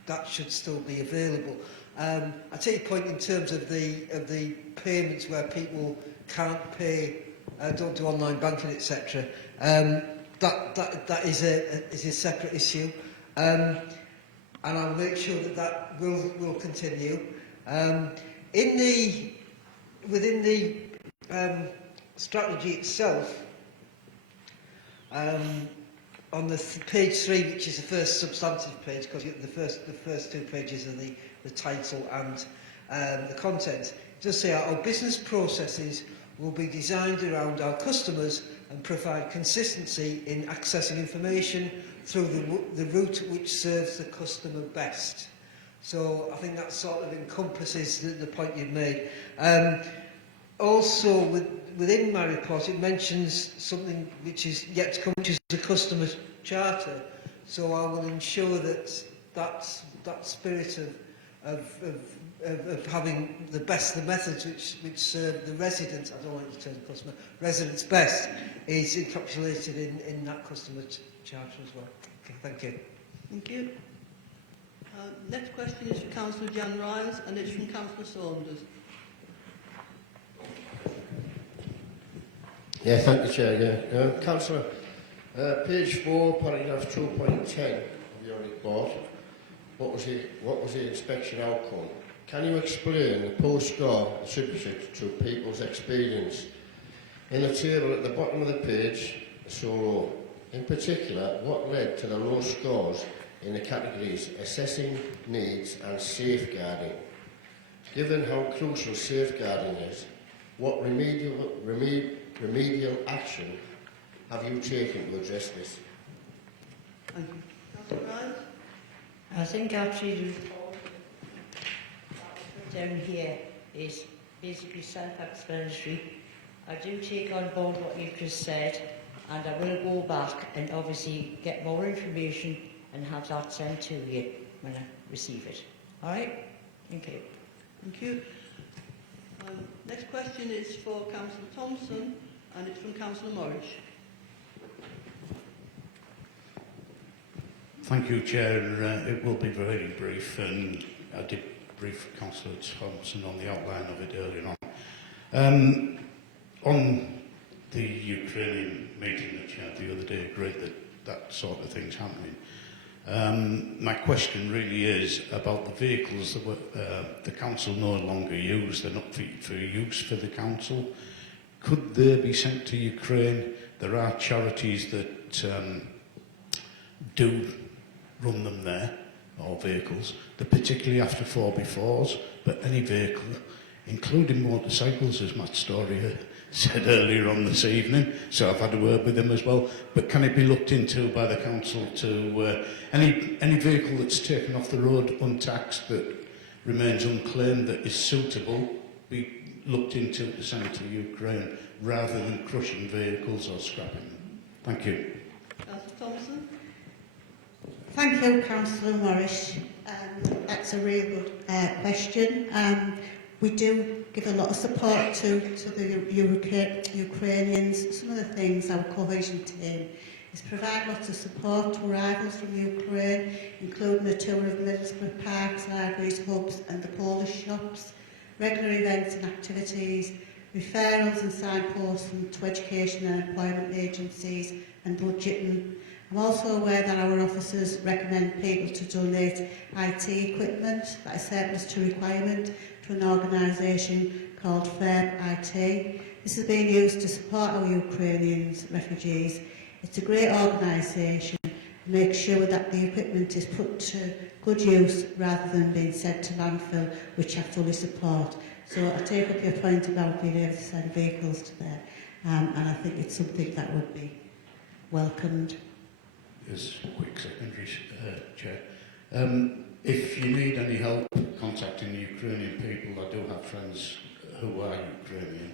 that should still be available. I take your point in terms of the payments where people can't pay, don't do online banking, etc. That is a separate issue, and I'll make sure that will continue. Within the strategy itself, on the page 3, which is the first substantive page, because the first 2 pages are the title and the content, it does say our business processes will be designed around our customers and provide consistency in accessing information through the route which serves the customer best. So I think that sort of encompasses the point you've made. Also, within my report, it mentions something which is yet to come, which is the customer charter. So I will ensure that spirit of having the methods which serve the residents, I don't like the term customer, residents best, is encapsulated in that customer charter as well. Okay, thank you. Thank you. Next question is for Councillor Jan Ryan, and it's from Councillor Saunders. Yeah, thank you, Chair. Councillor, page 4, paragraph 2.10 of your report, what was the inspection outcome? Can you explain the poor score attributed to people's experience? In the table at the bottom of the page, so low. In particular, what led to the low scores in the categories assessing needs and safeguarding? Given how crucial safeguarding is, what remedial action have you taken to address this? Thank you. Councillor Ryan? I think actually the report down here is basically self-explanatory. I do take on board what you've just said, and I will go back and obviously get more information and have that sent to you when I receive it. All right? Thank you. Thank you. Next question is for Councillor Thompson, and it's from Councillor Morris. Thank you, Chair. It will be very brief, and I did brief Councillor Thompson on the outline of it earlier on. On the Ukrainian meeting that you had the other day, great that that sort of thing's happening. My question really is about the vehicles that the council no longer use. They're not fit for use for the council. Could they be sent to Ukraine? There are charities that do run them there, or vehicles. They're particularly after 4x4s, but any vehicle, including motorcycles, as Matt Story said earlier on this evening, so I've had a word with him as well, but can it be looked into by the council to any vehicle that's taken off the road untaxed that remains unclaimed that is suitable be looked into to send to Ukraine rather than crushing vehicles or scrapping them? Thank you. Councillor Thompson? Thank you, Councillor Morris. That's a real good question. We do give a lot of support to the Ukrainians. Some of the things our cohesion team is provide lots of support to arrivals from Ukraine, including a tour of Middlesbrough parks, libraries, hubs and the Polish shops, regular events and activities, referrals and signposting to education and employment agencies and budgeting. I'm also aware that our officers recommend people to donate IT equipment that is surplus to requirement to an organisation called FAIR IT. This is being used to support our Ukrainian refugees. It's a great organisation to make sure that the equipment is put to good use rather than being sent to landfill, which I fully support. So I take up your point about being able to send vehicles to there, and I think it's something that would be welcomed. As a quick secondary, Chair. If you need any help contacting Ukrainian people, I do have friends who are Ukrainian,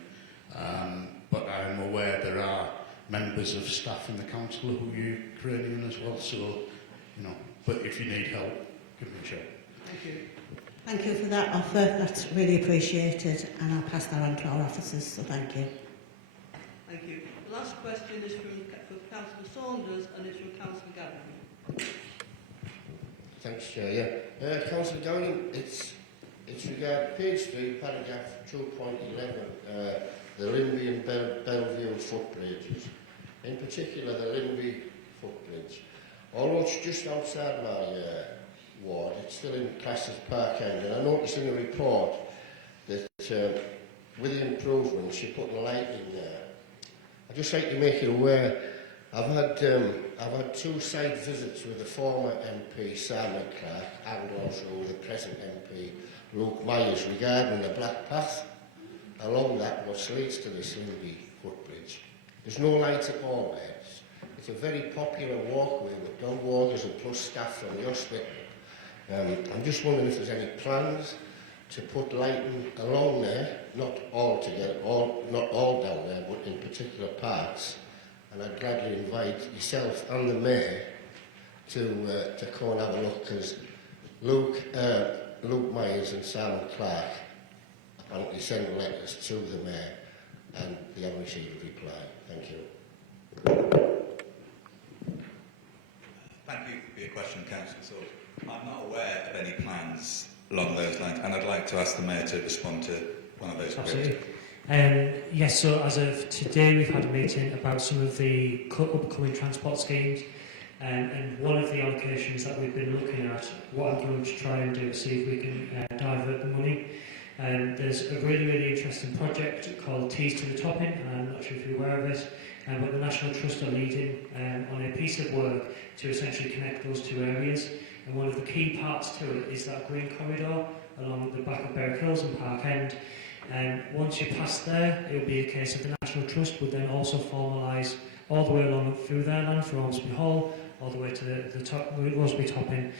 but I'm aware there are members of staff in the council who are Ukrainian as well, so, you know, but if you need help, give me a shout. Thank you. Thank you for that offer, that's really appreciated, and I'll pass that on to our officers, so thank you. Thank you. The last question is from Councillor Saunders and it's from Councillor Gavin. Thanks, Chair. Yeah, Councillor Downing, it's regarding page 3, paragraph 2.11, the Linby and Bellevue footbridges. In particular, the Linby footbridge. Although it's just outside my ward, it's still in class as Park End, and I noticed in the report that with the improvements, you're putting light in there. I'd just like to make you aware, I've had 2 site visits with the former MP Simon Clark and also with the present MP Luke Myers regarding the black path along that which leads to this Linby footbridge. There's no light at all there. It's a very popular walkway with dog walkers and plus staff from the hospital. I'm just wondering if there's any plans to put lighting along there, not all together, not all down there, but in particular parts. And I'd gladly invite yourself and the Mayor to come and have a look, because Luke Myers and Simon Clark apparently sent letters to the Mayor and they haven't received a reply. Thank you. Thank you for your question, Councillor Salt. I'm not aware of any plans along those lines, and I'd like to ask the Mayor to respond to one of those Absolutely. queries. Yes, so as of today we've had a meeting about some of the upcoming transport schemes, and one of the allocations that we've been looking at, what I'm going to try and do is see if we can divert the money. There's a really interesting project called Tees to the Topping, I'm not sure if you're aware of it, but the National Trust are leading on a piece of work to essentially connect those 2 areas. And one of the key parts to it is that green corridor along the back of Berwick Hills and Park End. Once you're past there, it will be a case of the National Trust would then also formalise all the way along through their land for Ormsby Hall, all the way to the top, Ormsby Topping.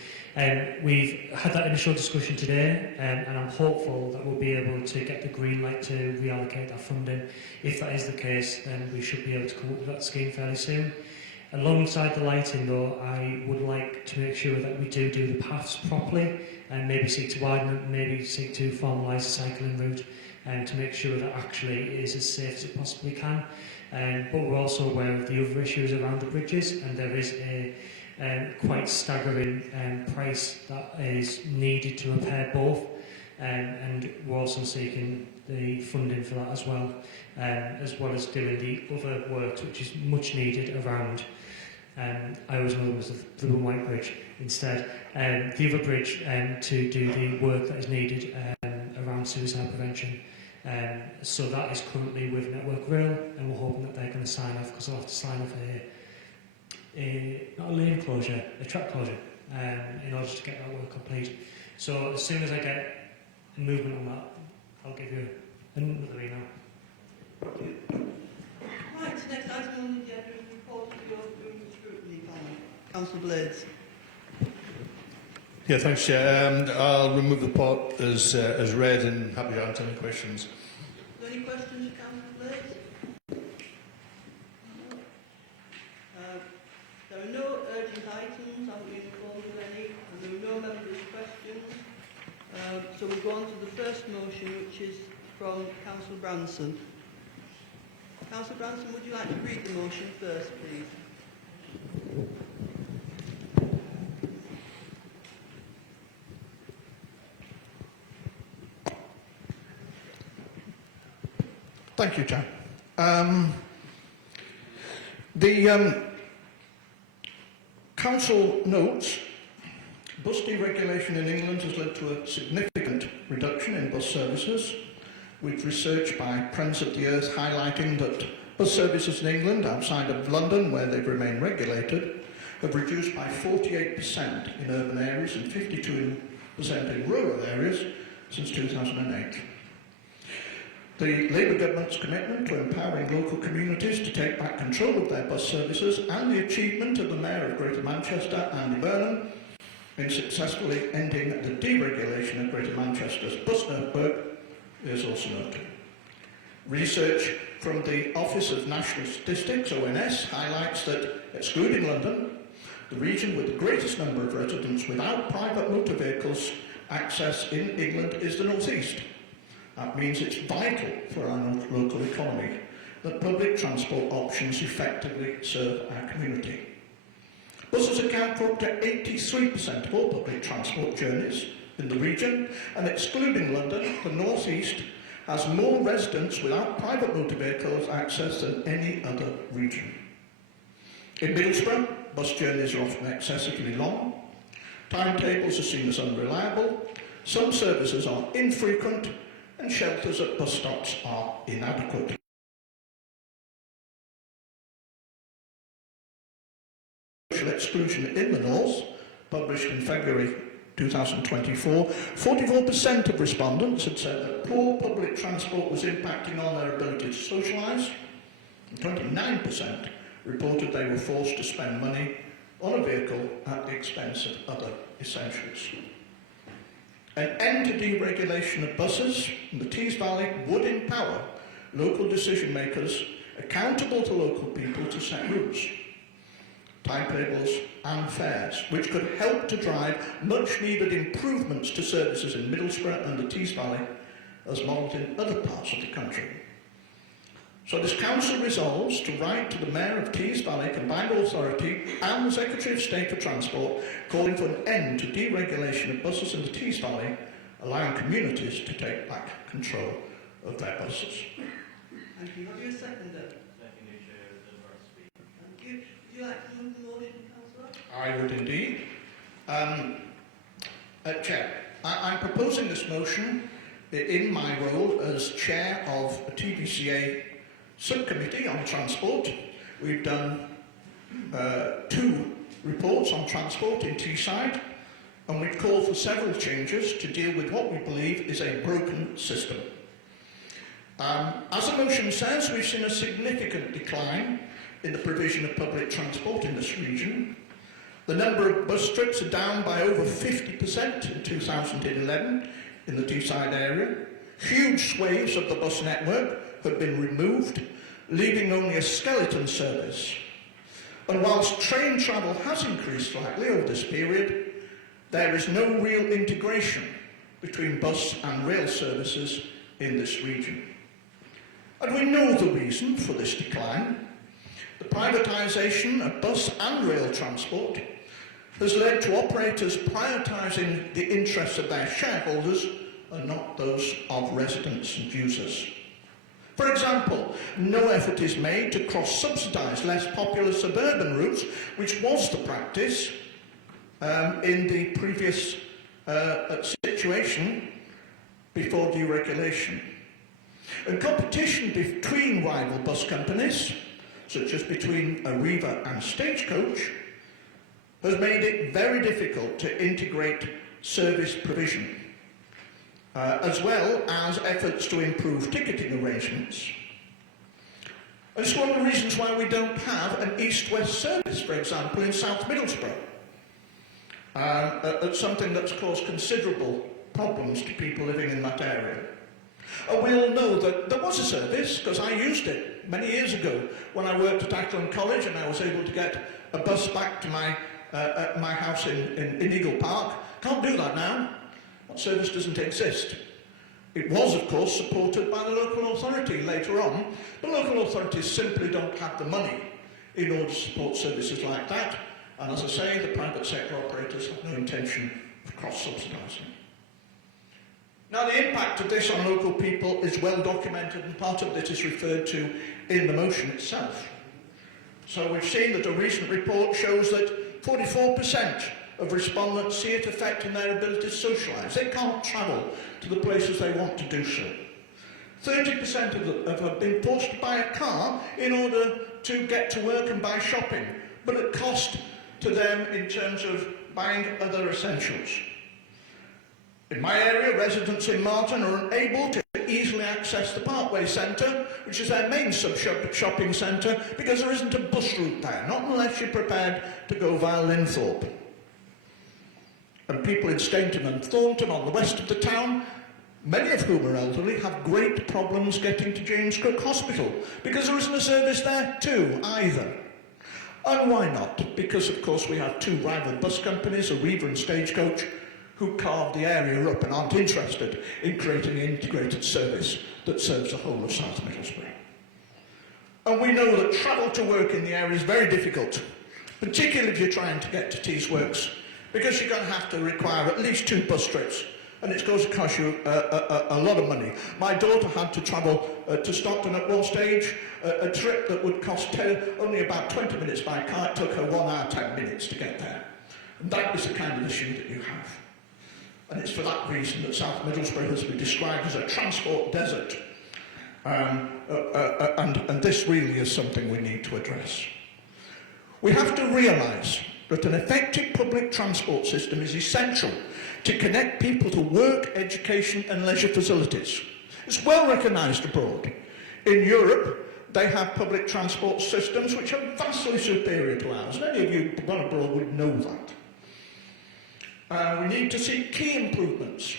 We've had that initial discussion today, and I'm hopeful that we'll be able to get the green light to reallocate that funding. If that is the case, then we should be able to come up with that scheme fairly soon. Alongside the lighting, though, I would like to make sure that we do the paths properly, and maybe seek to widen them, maybe seek to formalise a cycling route, to make sure that actually it is as safe as it possibly can. But we're also aware of the other issues around the bridges, and there is a quite staggering price that is needed to repair both, and we're also seeking the funding for that as well as doing the other works which is much needed around I always know them as the Blue and White Bridge instead. The other bridge to do the work that is needed around suicide prevention. So that is currently with Network Rail, and we're hoping that they're going to sign off, because they'll have to sign off not a lane closure, a track closure, in order to get that work complete. So as soon as I get movement on that, I'll give you another email. Right, next item on the agenda is the report of the Overview Scrutiny Panel. Councillor Blades. Yeah, thanks, Chair. I'll remove the report as read and happy to answer any questions. Are there any questions for Councillor Blades? There are no urgent items, I haven't been informed of any, and there are no members' questions. So we go on to the first motion, which is from Councillor Branson. Councillor Branson, would you like to read the motion first, please? Thank you, Chair. The Council notes bus deregulation in England has led to a significant reduction in bus services, with research by Friends of the Earth highlighting that bus services in England, outside of London, where they've remained regulated, have reduced by 48% in urban areas and 52% in rural areas since 2008. The Labour government's commitment to empowering local communities to take back control of their bus services and the achievement of the Mayor of Greater Manchester, Andy Burnham, in successfully ending the deregulation of Greater Manchester's bus network is also noted. Research from the Office of National Statistics, ONS, highlights that, excluding London, the region with the greatest number of residents without private motor vehicles access in England is the North East. That means it's vital for our local economy that public transport options effectively serve our community. Buses account for up to 83% of all public transport journeys in the region, and excluding London, the North East has more residents without private motor vehicles access than any other region. In Middlesbrough, bus journeys are often excessively long, timetables are seen as unreliable, some services are infrequent, and shelters at bus stops are inadequate. Social exclusion in the North, published in February 2024, 44% of respondents had said that poor public transport was impacting on their ability to socialise, and 29% reported they were forced to spend money on a vehicle at the expense of other essentials. An end to deregulation of buses in the Tees Valley would empower local decision makers accountable to local people to set routes, timetables and fares, which could help to drive much needed improvements to services in Middlesbrough and the Tees Valley as modelled in other parts of the country. So this Council resolves to write to the Mayor of Tees Valley Combined Authority and the Secretary of State for Transport calling for an end to deregulation of buses in the Tees Valley, allowing communities to take back control of their buses. Thank you. Have you a seconder? Thank you. Would you like to move the motion, Councillor? I would indeed. Chair, I'm proposing this motion in my role as Chair of a TVCA subcommittee on transport. We've done 2 reports on transport in Teesside, and we've called for several changes to deal with what we believe is a broken system. As the motion says, we've seen a significant decline in the provision of public transport in this region. The number of bus trips are down by over 50% in 2011 in the Teesside area. Huge swathes of the bus network have been removed, leaving only a skeleton service. And whilst train travel has increased slightly over this period, there is no real integration between bus and rail services in this region. And we know the reason for this decline. The privatisation of bus and rail transport has led to operators prioritising the interests of their shareholders and not those of residents and users. For example, no effort is made to cross-subsidise less popular suburban routes, which was the practice in the previous situation before deregulation. And competition between rival bus companies, such as between Arriva and Stagecoach, has made it very difficult to integrate service provision, as well as efforts to improve ticketing arrangements. And it's one of the reasons why we don't have an east-west service, for example, in South Middlesbrough. It's something that's caused considerable problems to people living in that area. And we all know that there was a service, because I used it many years ago when I worked at Ackland College, and I was able to get a bus back to my house in Eagle Park. Can't do that now. That service doesn't exist. It was, of course, supported by the local authority later on, but local authorities simply don't have the money in order to support services like that. And as I say, the private sector operators have no intention of cross-subsidising. Now, the impact of this on local people is well documented, and part of this is referred to in the motion itself. So we've seen that a recent report shows that 44% of respondents see it affecting their ability to socialise. They can't travel to the places they want to do so. 30% of them have been forced to buy a car in order to get to work and buy shopping, but at cost to them in terms of buying other essentials. In my area, residents in Marton are unable to easily access the Parkway Centre, which is their main shopping centre, because there isn't a bus route there, not unless you're prepared to go via Linthorpe. And people in Stainton and Thornton on the west of the town, many of whom are elderly, have great problems getting to James Cook Hospital, because there isn't a service there too, either. And why not? Because, of course, we have two rival bus companies, Arriva and Stagecoach, who carved the area up and aren't interested in creating an integrated service that serves the whole of South Middlesbrough. And we know that travel to work in the area is very difficult, particularly if you're trying to get to Tees Works, because you're going to have to require at least 2 bus trips, and it's going to cost you a lot of money. My daughter had to travel to Stockton at one stage, a trip that would cost only about 20 minutes by car. It took her 1 hour, 10 minutes to get there. And that is the kind of issue that you have. And it's for that reason that South Middlesbrough has been described as a transport desert. And this really is something we need to address. We have to realise that an effective public transport system is essential to connect people to work, education and leisure facilities. It's well recognised abroad. In Europe, they have public transport systems which are vastly superior to ours. And any of you who've gone abroad would know that. We need to see key improvements.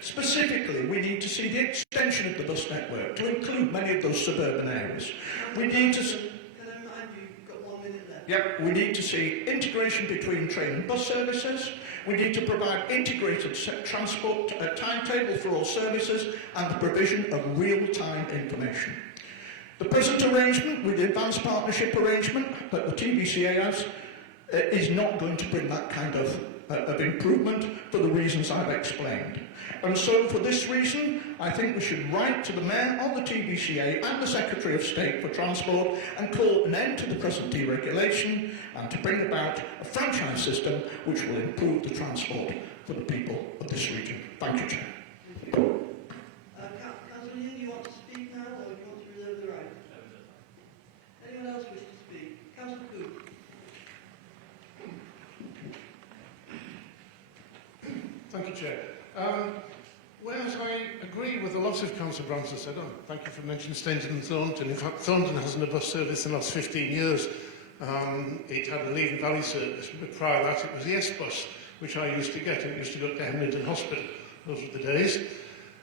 Specifically, we need to see the extension of the bus network to include many of those suburban areas. We need to... Can I remind you, you've got 1 minute left. Yep, we need to see integration between train and bus services. We need to provide integrated transport timetable for all services and the provision of real-time information. The present arrangement with the advanced partnership arrangement that the TBCA has is not going to bring that kind of improvement for the reasons I've explained. And so for this reason, I think we should write to the Mayor on the TBCA and the Secretary of State for Transport and call an end to the present deregulation and to bring about a franchise system which will improve the transport for the people of this region. Thank you, Chair. Councillor Yin, you want to speak now, or do you want to reserve the right? Anyone else wish to speak? Councillor Coote. Thank you, Chair. Whereas I agree with a lot of Councillor Branson said, thank you for mentioning Stainton and Thornton. In fact, Thornton hasn't had a bus service in the last 15 years. It had a Leven Valley service, but prior to that it was the S-Bus, which I used to get, and it used to go to Hemlington Hospital. Those were the days.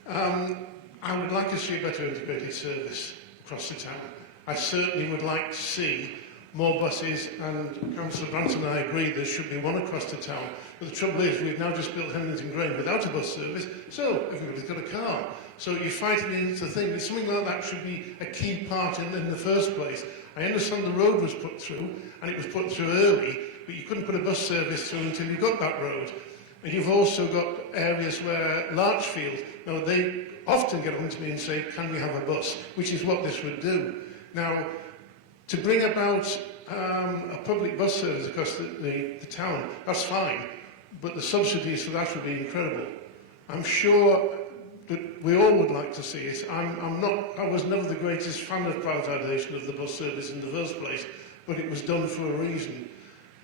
I would like to see a better integrated service across the town. I certainly would like to see more buses, and Councillor Branson and I agree there should be one across the town. But the trouble is, we've now just built Hemlington Grange without a bus service, so everybody's got a car. So you're fighting into the thing. Something like that should be a key part in the first place. I understand the road was put through, and it was put through early, but you couldn't put a bus service through until you got that road. And you've also got areas where Larchfield, now they often get on to me and say, can we have a bus? Which is what this would do. Now, to bring about a public bus service across the town, that's fine, but the subsidies for that would be incredible. I'm sure that we all would like to see it. I was never the greatest fan of privatisation of the bus service in the first place, but it was done for a reason.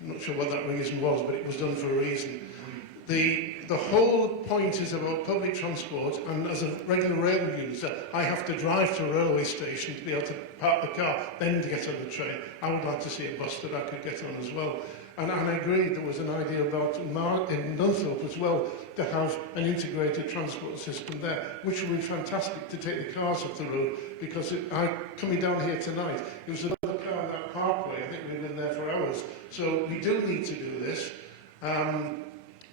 I'm not sure what that reason was, but it was done for a reason. The whole point is about public transport, and as a regular rail user, I have to drive to a railway station to be able to park the car, then to get on the train. I would like to see a bus that I could get on as well. And I agree, there was an idea about in Dunthorpe as well, to have an integrated transport system there, which would be fantastic to take the cars off the road, because coming down here tonight, there was another car on that parkway, I think we've been there for hours. So we do need to do this.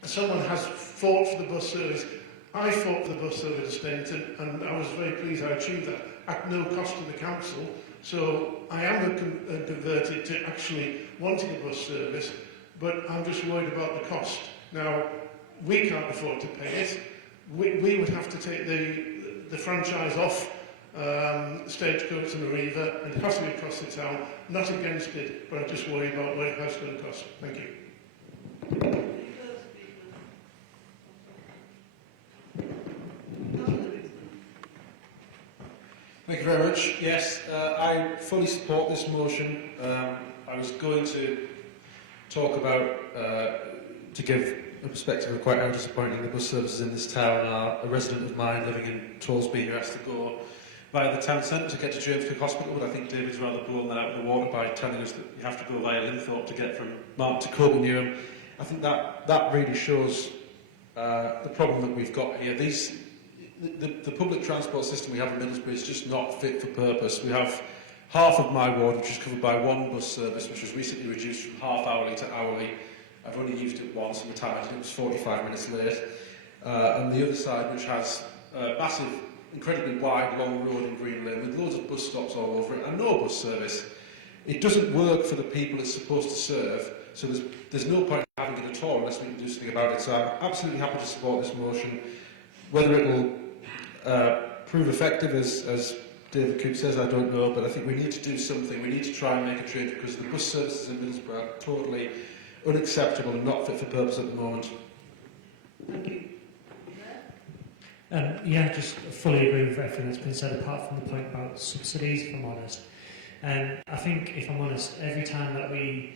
Someone has fought for the bus service. I fought for the bus service at Stainton, and I was very pleased I achieved that at no cost to the council. So I am converted to actually wanting a bus service, but I'm just worried about the cost. Now, we can't afford to pay it. We would have to take the franchise off Stagecoach and Arriva and possibly across the town. Not against it, but I just worry about what it's going to cost. Thank you. Thank you very much. Yes, I fully support this motion. I was going to talk about, to give a perspective of quite how disappointing the bus services in this town are. A resident of mine living in Tollsby who has to go via the town centre to get to James Cook Hospital, but I think David's rather blown that out of the water by telling us that you have to go via Linthorpe to get from Mark to Copenhagen. I think that really shows the problem that we've got here. The public transport system we have in Middlesbrough is just not fit for purpose. We have half of my ward, which is covered by one bus service, which was recently reduced from half-hourly to hourly. I've only used it once and retired, and it was 45 minutes late. And the other side, which has a massive, incredibly wide, long road in Green Lane, with loads of bus stops all over it, and no bus service. It doesn't work for the people it's supposed to serve, so there's no point in having it at all unless we can do something about it. So I'm absolutely happy to support this motion. Whether it will prove effective, as David Cook says, I don't know, but I think we need to do something. We need to try and make a change, because the bus services in Middlesbrough are totally unacceptable and not fit for purpose at the moment. Thank you. Yeah, just fully agree with everything that's been said, apart from the point about subsidies, if I'm honest. I think, if I'm honest, every time that we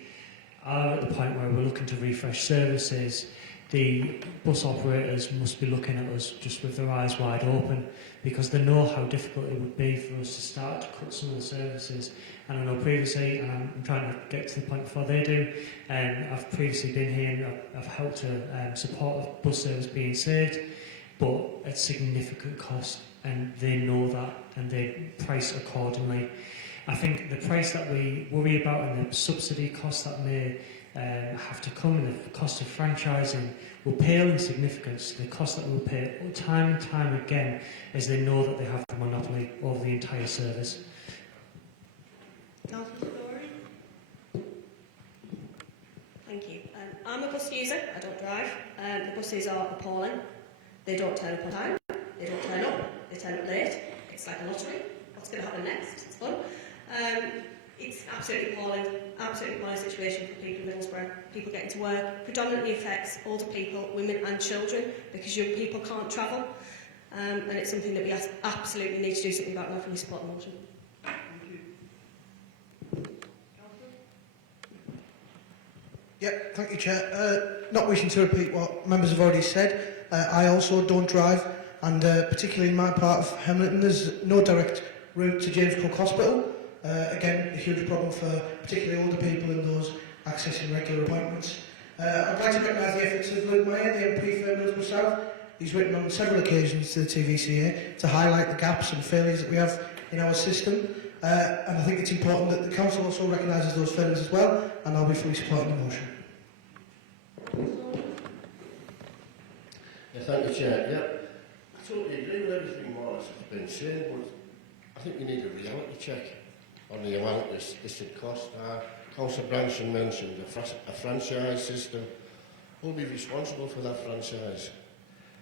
are at the point where we're looking to refresh services, the bus operators must be looking at us just with their eyes wide open, because they know how difficult it would be for us to start to cut some of the services. And I know previously, and I'm trying to get to the point before they do, I've previously been here and I've helped to support the bus service being saved, but at significant cost, and they know that and they price accordingly. I think the price that we worry about and the subsidy costs that may have to come, and the cost of franchising will pale in significance to the cost that we'll pay time and time again, as they know that they have the monopoly over the entire service. Thank you. I'm a bus user, I don't drive. The buses are appalling. They don't turn up on time, they don't turn up, they turn up late. It's like a lottery. What's going to happen next? It's fun. It's absolutely appalling situation for people in Middlesbrough. People getting to work predominantly affects older people, women and children, because young people can't travel. And it's something that we absolutely need to do something about, and I fully support the motion. Thank you, Chair. Not wishing to repeat what members have already said, I also don't drive, and particularly in my part of Hamilton, there's no direct route to James Cook Hospital. Again, a huge problem for particularly older people and those accessing regular appointments. I'd like to recognise the efforts of Luke Meyer, the MP for Middlesbrough South. He's written on several occasions to the TVCA to highlight the gaps and failures that we have in our system. And I think it's important that the Council also recognises those failures as well, and I'll be fully supporting the motion. Thank you, Chair. I totally agree with everything Morris has been saying, but I think we need a reality check on the amount this could cost. Councillor Branson mentioned a franchise system. will be responsible for that franchise.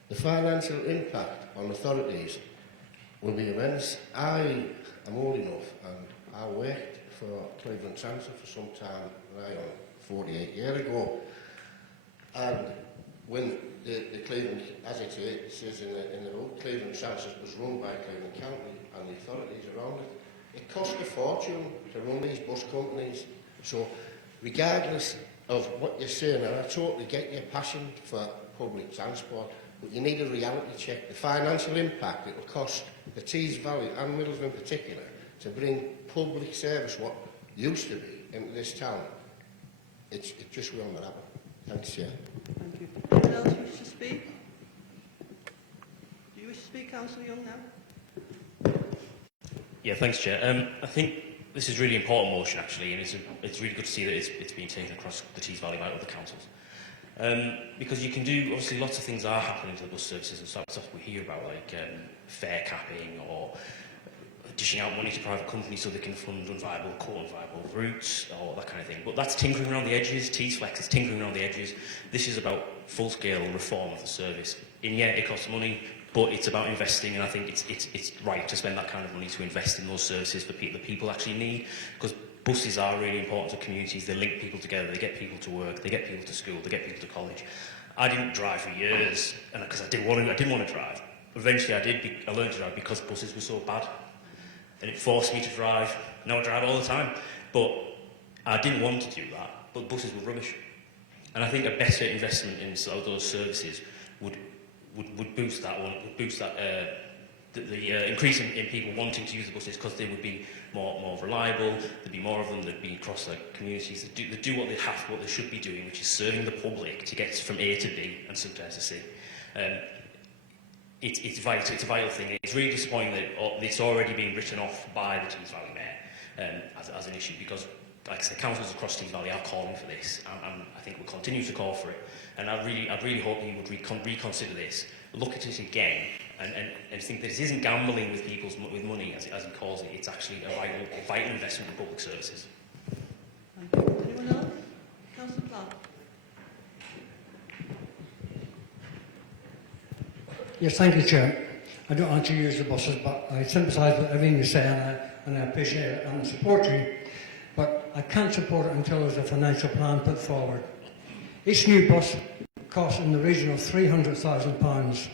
The financial impact on authorities will be immense. I am old enough and I worked for Cleveland Transit for some time, right on 48 years ago. And when the Cleveland, as it says in the book, Cleveland Transit was run by Cleveland County and the authorities around it. It cost a fortune to run these bus companies. So regardless of what you're saying, and I totally get your passion for public transport, but you need a reality check. The financial impact it will cost the Tees Valley and Middlesbrough in particular to bring public service, what used to be, into this town. It just will not happen. Thanks, Chair. Thank you. Anyone else wish to speak? Do you wish to speak, Councillor Young, now? Yeah, thanks, Chair. I think this is a really important motion, actually, and it's really good to see that it's being taken across the Tees Valley by other councils. Because you can do, obviously, lots of things are happening to the bus services and stuff we hear about, like fare capping or dishing out money to private companies so they can fund unviable, co-unviable routes or that kind of thing. But that's tinkering around the edges. Tees Flex is tinkering around the edges. This is about full-scale reform of the service. And yeah, it costs money, but it's about investing, and I think it's right to spend that kind of money to invest in those services for people that people actually need, because buses are really important to communities. They link people together, they get people to work, they get people to school, they get people to college. I didn't drive for years, and because I didn't want to drive. Eventually I learned to drive because buses were so bad, and it forced me to drive. Now I drive all the time, but I didn't want to do that, but buses were rubbish. And I think a better investment in those services would boost that one, would boost that the increase in people wanting to use the buses, because they would be more reliable. There'd be more of them. They'd be across the communities. They do what they should be doing, which is serving the public to get from A to B and sometimes to C. It's vital. It's a vital thing. It's really disappointing that it's already being written off by the Tees Valley Mayor as an issue, because, like I said, councils across Tees Valley are calling for this, and I think we'll continue to call for it. And I really hope you would reconsider this, look at it again, and think that this isn't gambling with money, as he calls it. It's actually a vital investment in public services. Thank you. Anyone else? Councillor Clark. Yes, thank you, Chair. I don't actually use the buses, but I sympathise with everything you say, and I appreciate it and support you. But I can't support it until there's a financial plan put forward. Each new bus costs in the region of £300,000.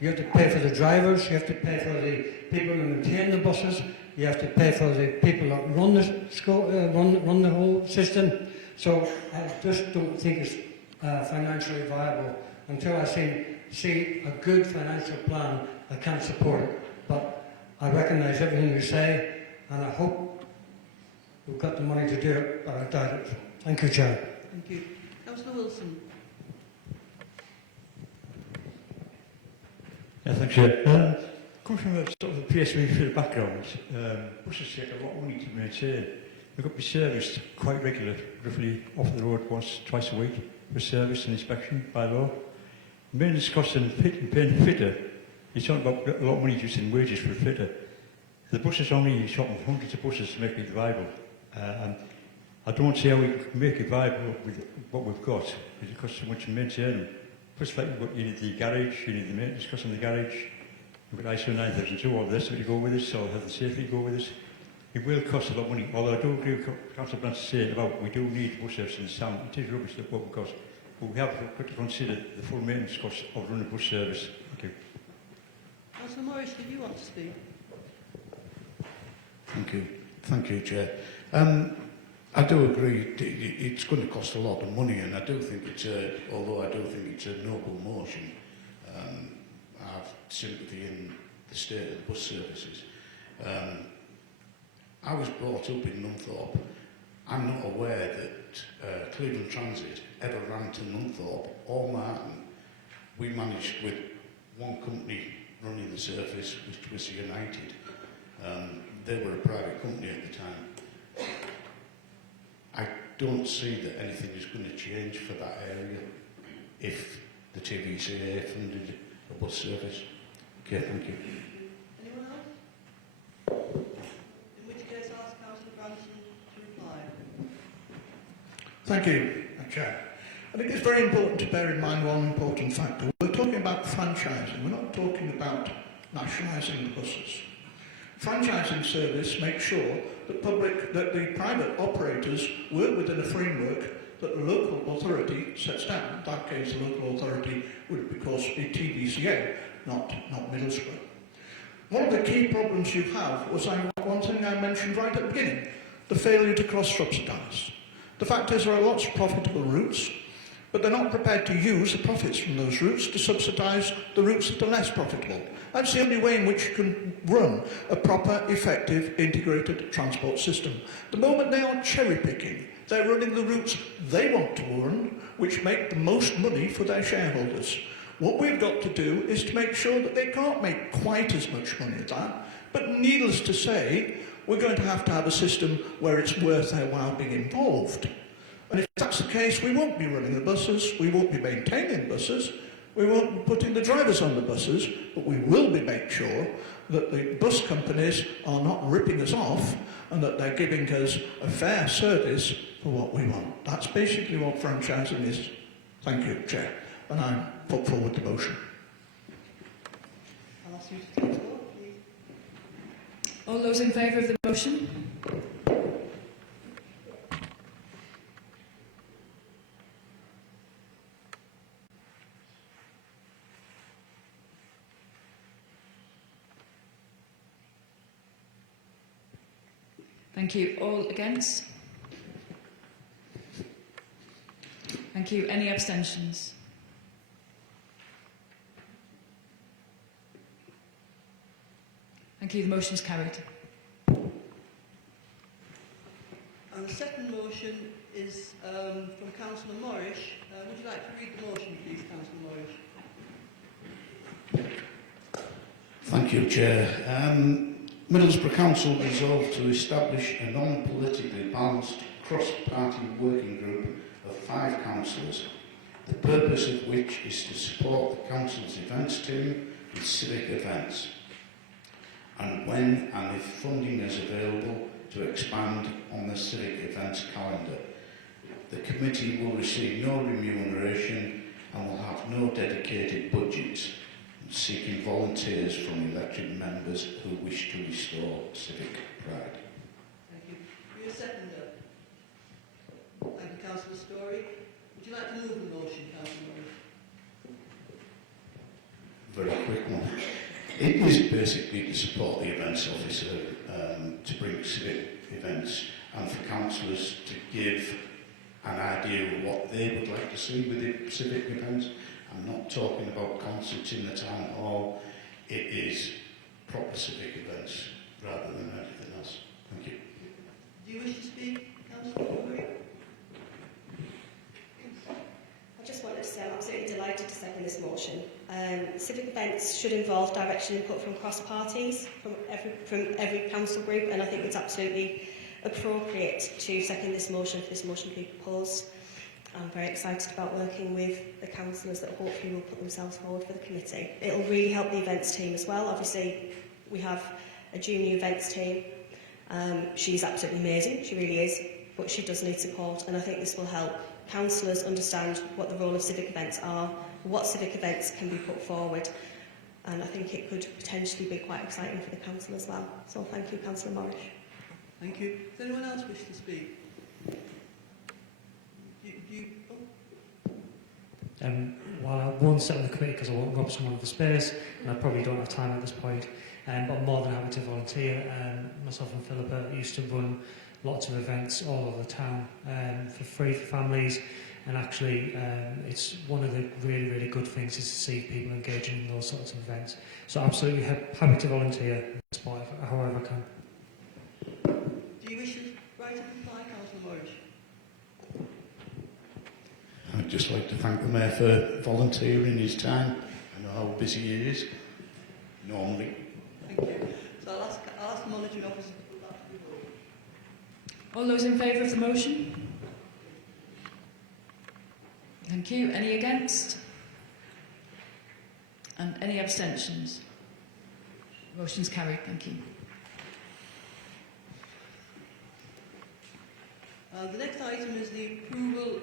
You have to pay for the drivers, you have to pay for the people who maintain the buses, you have to pay for the people that run the whole system. So I just don't think it's financially viable. Until I see a good financial plan, I can't support it. But I recognise everything you say, and I hope we've got the money to do it, but I doubt it. Thank you, Chair. Thank you. Councillor Wilson. Yeah, thanks, Chair. Coming from a sort of a PSV background, buses take a lot of money to maintain. They've got to be serviced quite regularly, roughly off the road once, twice a week, for service and inspection by law. Maintenance costs and paying a fitter, you're talking about a lot of money just in wages for a fitter. The buses only, you're talking hundreds of buses to make it viable. And I don't see how we can make it viable with what we've got, because it costs so much to maintain them. Plus, like, you need the garage, you need the maintenance costs in the garage, you've got ISO 9002, all this to go with us, or health and safety to go with us. It will cost a lot of money, although I do agree with Councillor Branch saying about we do need bus service in the town. It is rubbish that what we cost, but we have got to consider the full maintenance costs of running a bus service. Thank you. Councillor Morris, did you want to speak? Thank you. Thank you, Chair. I do agree it's going to cost a lot of money, and I do think although I do think it's a noble motion, I have sympathy in the state of the bus services. I was brought up in Nunthorpe. I'm not aware that Cleveland Transit ever ran to Nunthorpe or Martin. We managed with one company running the service, which was United. They were a private company at the time. I don't see that anything is going to change for that area if the TVCA funded a bus service. Okay, thank you. Anyone else? In which case, I'll ask Councillor Branson to reply. Thank you, Chair. I think it's very important to bear in mind one important factor. We're talking about franchising. We're not talking about nationalising the buses. Franchising service makes sure that the private operators work within a framework that the local authority sets down. In that case, the local authority would, of course, be TBCA, not Middlesbrough. One of the key problems you have was one thing I mentioned right at the beginning, the failure to cross-subsidise. The fact is there are lots of profitable routes, but they're not prepared to use the profits from those routes to subsidise the routes that are less profitable. That's the only way in which you can run a proper, effective, integrated transport system. The moment they are cherry-picking, they're running the routes they want to run, which make the most money for their shareholders. What we've got to do is to make sure that they can't make quite as much money as that, but needless to say, we're going to have a system where it's worth their while being involved. And if that's the case, we won't be running the buses, we won't be maintaining buses, we won't be putting the drivers on the buses, but we will be making sure that the bus companies are not ripping us off and that they're giving us a fair service for what we want. That's basically what franchising is. Thank you, Chair. And I put forward the motion. I'll ask you to take the vote, please. All those in favour of the motion? Thank you. All against? Thank you. Any abstentions? Thank you. The motion is carried. And the second motion is from Councillor Morris. Would you like to read the motion, please, Councillor Morris? Thank you, Chair. Middlesbrough Council resolved to establish a non-politically balanced cross-party working group of 5 councillors, the purpose of which is to support the Council's events team with civic events, and when and if funding is available, to expand on the civic events calendar. The committee will receive no remuneration and will have no dedicated budgets, seeking volunteers from elected members who wish to restore civic pride. Thank you. You're a seconder. Thank you, Councillor Story. Would you like to move the motion, Councillor Morris? Very quick one. It is basically to support the events officer to bring civic events and for councillors to give an idea of what they would like to see with the civic events. I'm not talking about concerts in the town hall. It is proper civic events rather than anything else. Thank you. Do you wish to speak, Councillor Story? I just wanted to say I'm absolutely delighted to second this motion. Civic events should involve direct input from cross parties, from every council group, and I think it's absolutely appropriate to second this motion for this motion to be proposed. I'm very excited about working with the councillors that hopefully will put themselves forward for the committee. It'll really help the events team as well. Obviously, we have a junior events team. She's absolutely amazing, she really is, but she does need support, and I think this will help councillors understand what the role of civic events are, what civic events can be put forward, and I think it could potentially be quite exciting for the council as well. So thank you, Councillor Morris. Thank you. Does anyone else wish to speak? While I won't sit on the committee because I won't rob someone of the space, and I probably don't have time at this point, but I'm more than happy to volunteer. Myself and Philippa used to run lots of events all over the town for free for families, and actually it's one of the really, really good things is to see people engaging in those sorts of events. So absolutely happy to volunteer and support however I can. Do you wish to write a reply, Councillor Morris? I'd just like to thank the Mayor for volunteering his time. I know how busy he is, normally. Thank you. So I'll ask the monitoring officer to put that to the vote. All those in favour of the motion? Thank you. Any against? And any abstentions? Motion's carried. Thank you. The next item is the approval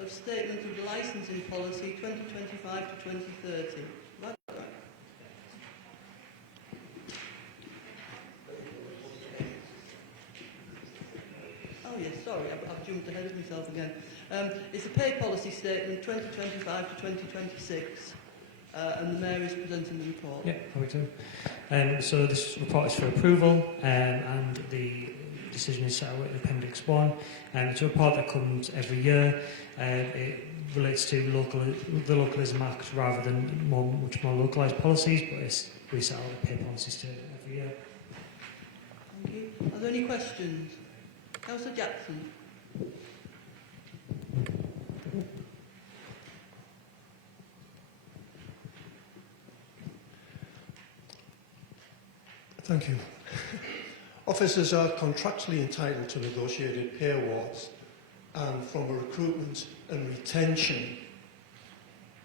of statement of the licensing policy 2025 to 2030. Right. Oh yes, sorry, I've jumped ahead of myself again. It's a pay policy statement 2025 to 2026, and the Mayor is presenting the report. Yeah, how we do. So this report is for approval, and the decision is set out in Appendix 1. It's a report that comes every year. It relates to the Localism Act rather than much more localised policies, but we set out the pay policy statement every year. Thank you. Are there any questions? Councillor Jackson. Thank you. Officers are contractually entitled to negotiated pay awards, and from a recruitment and retention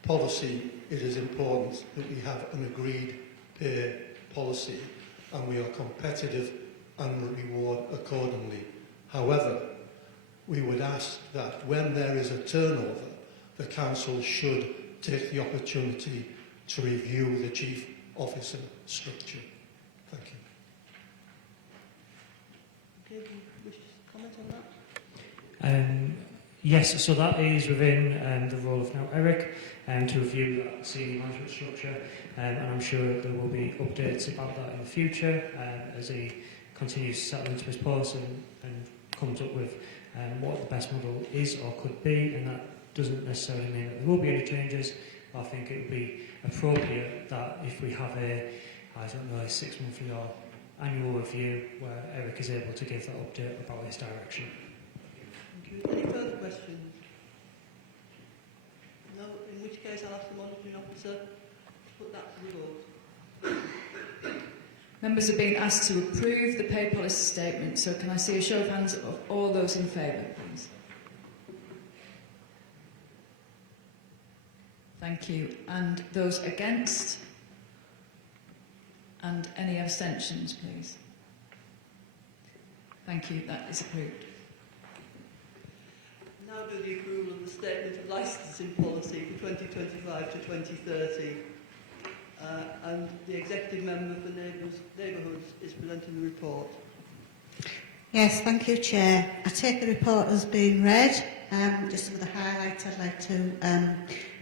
policy, it is important that we have an agreed pay policy and we are competitive and reward accordingly. However, we would ask that when there is a turnover, the Council should take the opportunity to review the Chief Officer structure. Thank you. Okay, do you wish to comment on that? Yes, so that is within the role of now Eric to review that senior management structure, and I'm sure there will be updates about that in the future as he continues to settle into his post and comes up with what the best model is or could be, and that doesn't necessarily mean that there will be any changes. But I think it would be appropriate that if we have a 6-monthly or annual review where Eric is able to give that update about his direction. Thank you. Any further questions? No, in which case I'll ask the monitoring officer to put that to the vote. Members are being asked to approve the pay policy statement, so can I see a show of hands of all those in favour, please? Thank you. And those against? And any abstentions, please? Thank you. That is approved. Now do the approval of the statement of licensing policy for 2025 to 2030. And the executive member for neighbourhoods is presenting the report. Yes, thank you, Chair. I take the report as being read. Just some of the highlights I'd like to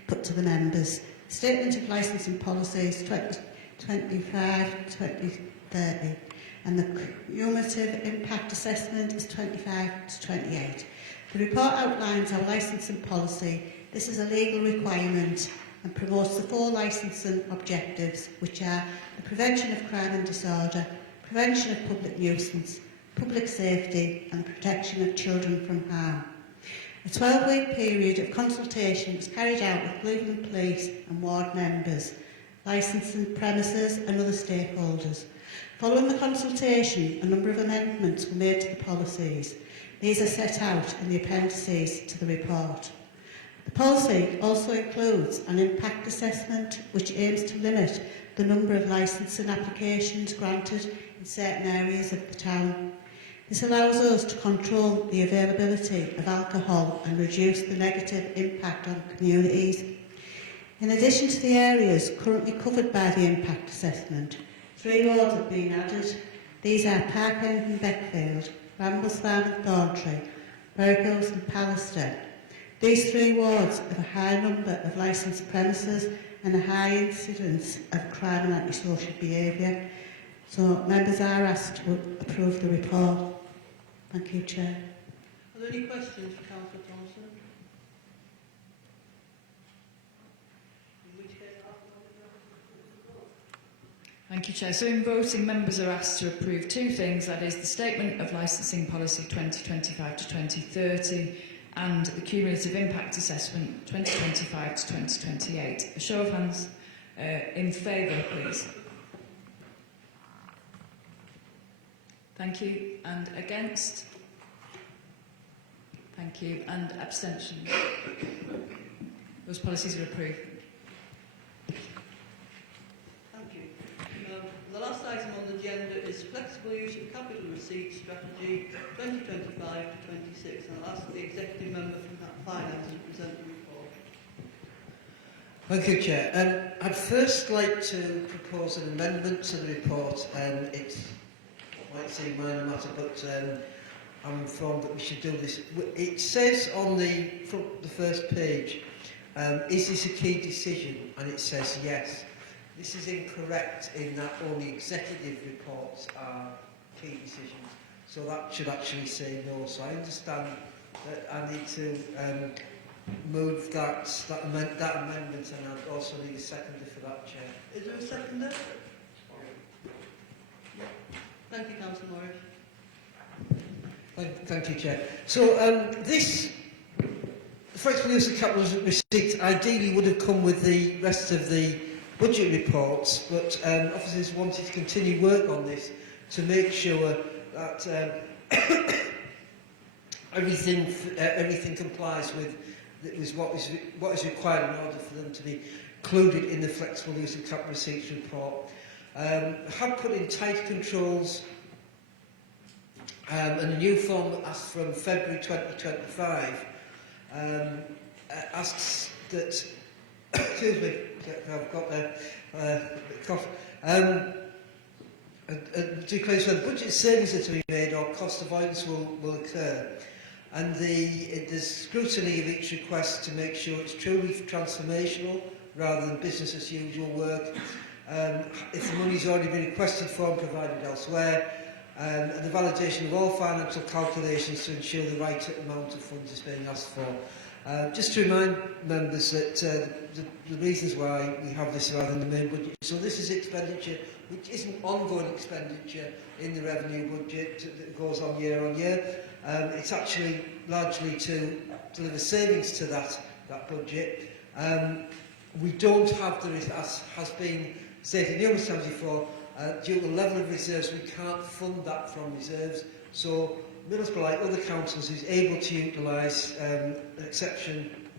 put to the members. Statement of licensing policies 2025-2030, and the cumulative impact assessment is 25 to 28. The report outlines our licensing policy. This is a legal requirement and promotes the 4 licensing objectives, which are the prevention of crime and disorder, prevention of public nuisance, public safety and the protection of children from harm. A 12-week period of consultation was carried out with Cleveland Police and ward members, licensing premises and other stakeholders. Following the consultation, a number of amendments were made to the policies. These are set out in the appendices to the report. The policy also includes an impact assessment which aims to limit the number of licensing applications granted in certain areas of the town. This allows us to control the availability of alcohol and reduce the negative impact on communities. In addition to the areas currently covered by the impact assessment, 3 wards have been added. These are Park End and Beckfield, Ramblesfarm and Thorntree, Berwick Hills and Pallister. These 3 wards have a high number of licensed premises and a high incidence of crime and antisocial behaviour. So members are asked to approve the report. Thank you, Chair. Are there any questions for Councillor Thompson? In which case I'll ask the monitoring officer to vote. Thank you, Chair. So in voting, members are asked to approve 2 things, that is the Statement of Licensing Policy 2025 to 2030 and the Cumulative Impact Assessment 2025 to 2028. A show of hands in favour, please. Thank you. And against? Thank you. And abstentions? Those policies are approved. Thank you. The last item on the agenda is flexible use of capital receipts strategy 2025 to 26, and I'll ask the executive member from that Finance to present the report. Thank you, Chair. I'd first like to propose an amendment to the report. It might seem a minor matter, but I'm informed that we should do this. It says on the first page, is this a key decision? And it says yes. This is incorrect in that only executive reports are key decisions. So that should actually say no. So I understand that I need to move that amendment, and I'd also need a seconder for that, Chair. Is there a seconder? Yeah. Thank you, Councillor Morris. Thank you, Chair. So this flexible use of capital receipts ideally would have come with the rest of the budget reports, but officers wanted to continue work on this to make sure that everything complies with what is required in order for them to be included in the flexible use of capital receipts report. Have put in tight controls and a new form asked from February 2025 asks that excuse me, I've got a cough. Declares whether budget savings are to be made or cost avoidance will occur, and the scrutiny of each request to make sure it's truly transformational rather than business as usual work. If the money's already been requested for and provided elsewhere, and the validation of all financial calculations to ensure the right amount of funds is being asked for. Just to remind members that the reasons why we have this rather than the main budget. So this is expenditure which isn't ongoing expenditure in the revenue budget that goes on year. It's actually largely to deliver savings to that budget. We don't have as has been stated numerous times before, due to the level of reserves, we can't fund that from reserves. So Middlesbrough, like other councils, is able to utilise an exception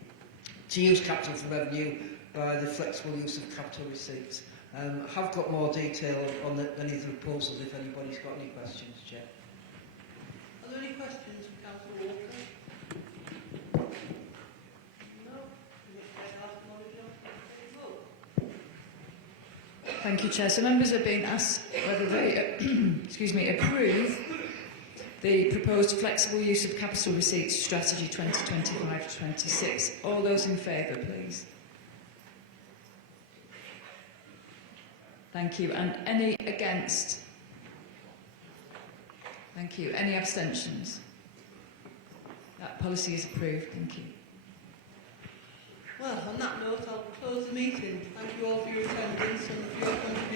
to use capital for revenue by the flexible use of capital receipts. Have got more detail on any of the proposals if anybody's got any questions, Chair. Are there any questions from Councillor Walker? No? Thank you, Chair. So members are being asked whether they approve the proposed flexible use of capital receipts strategy 2025-26. All those in favour, please. Thank you. And any against? Thank you. Any abstentions? That policy is approved. Thank you. Well, on that note, I'll close the meeting. Thank you all for your attendance and for your contribution.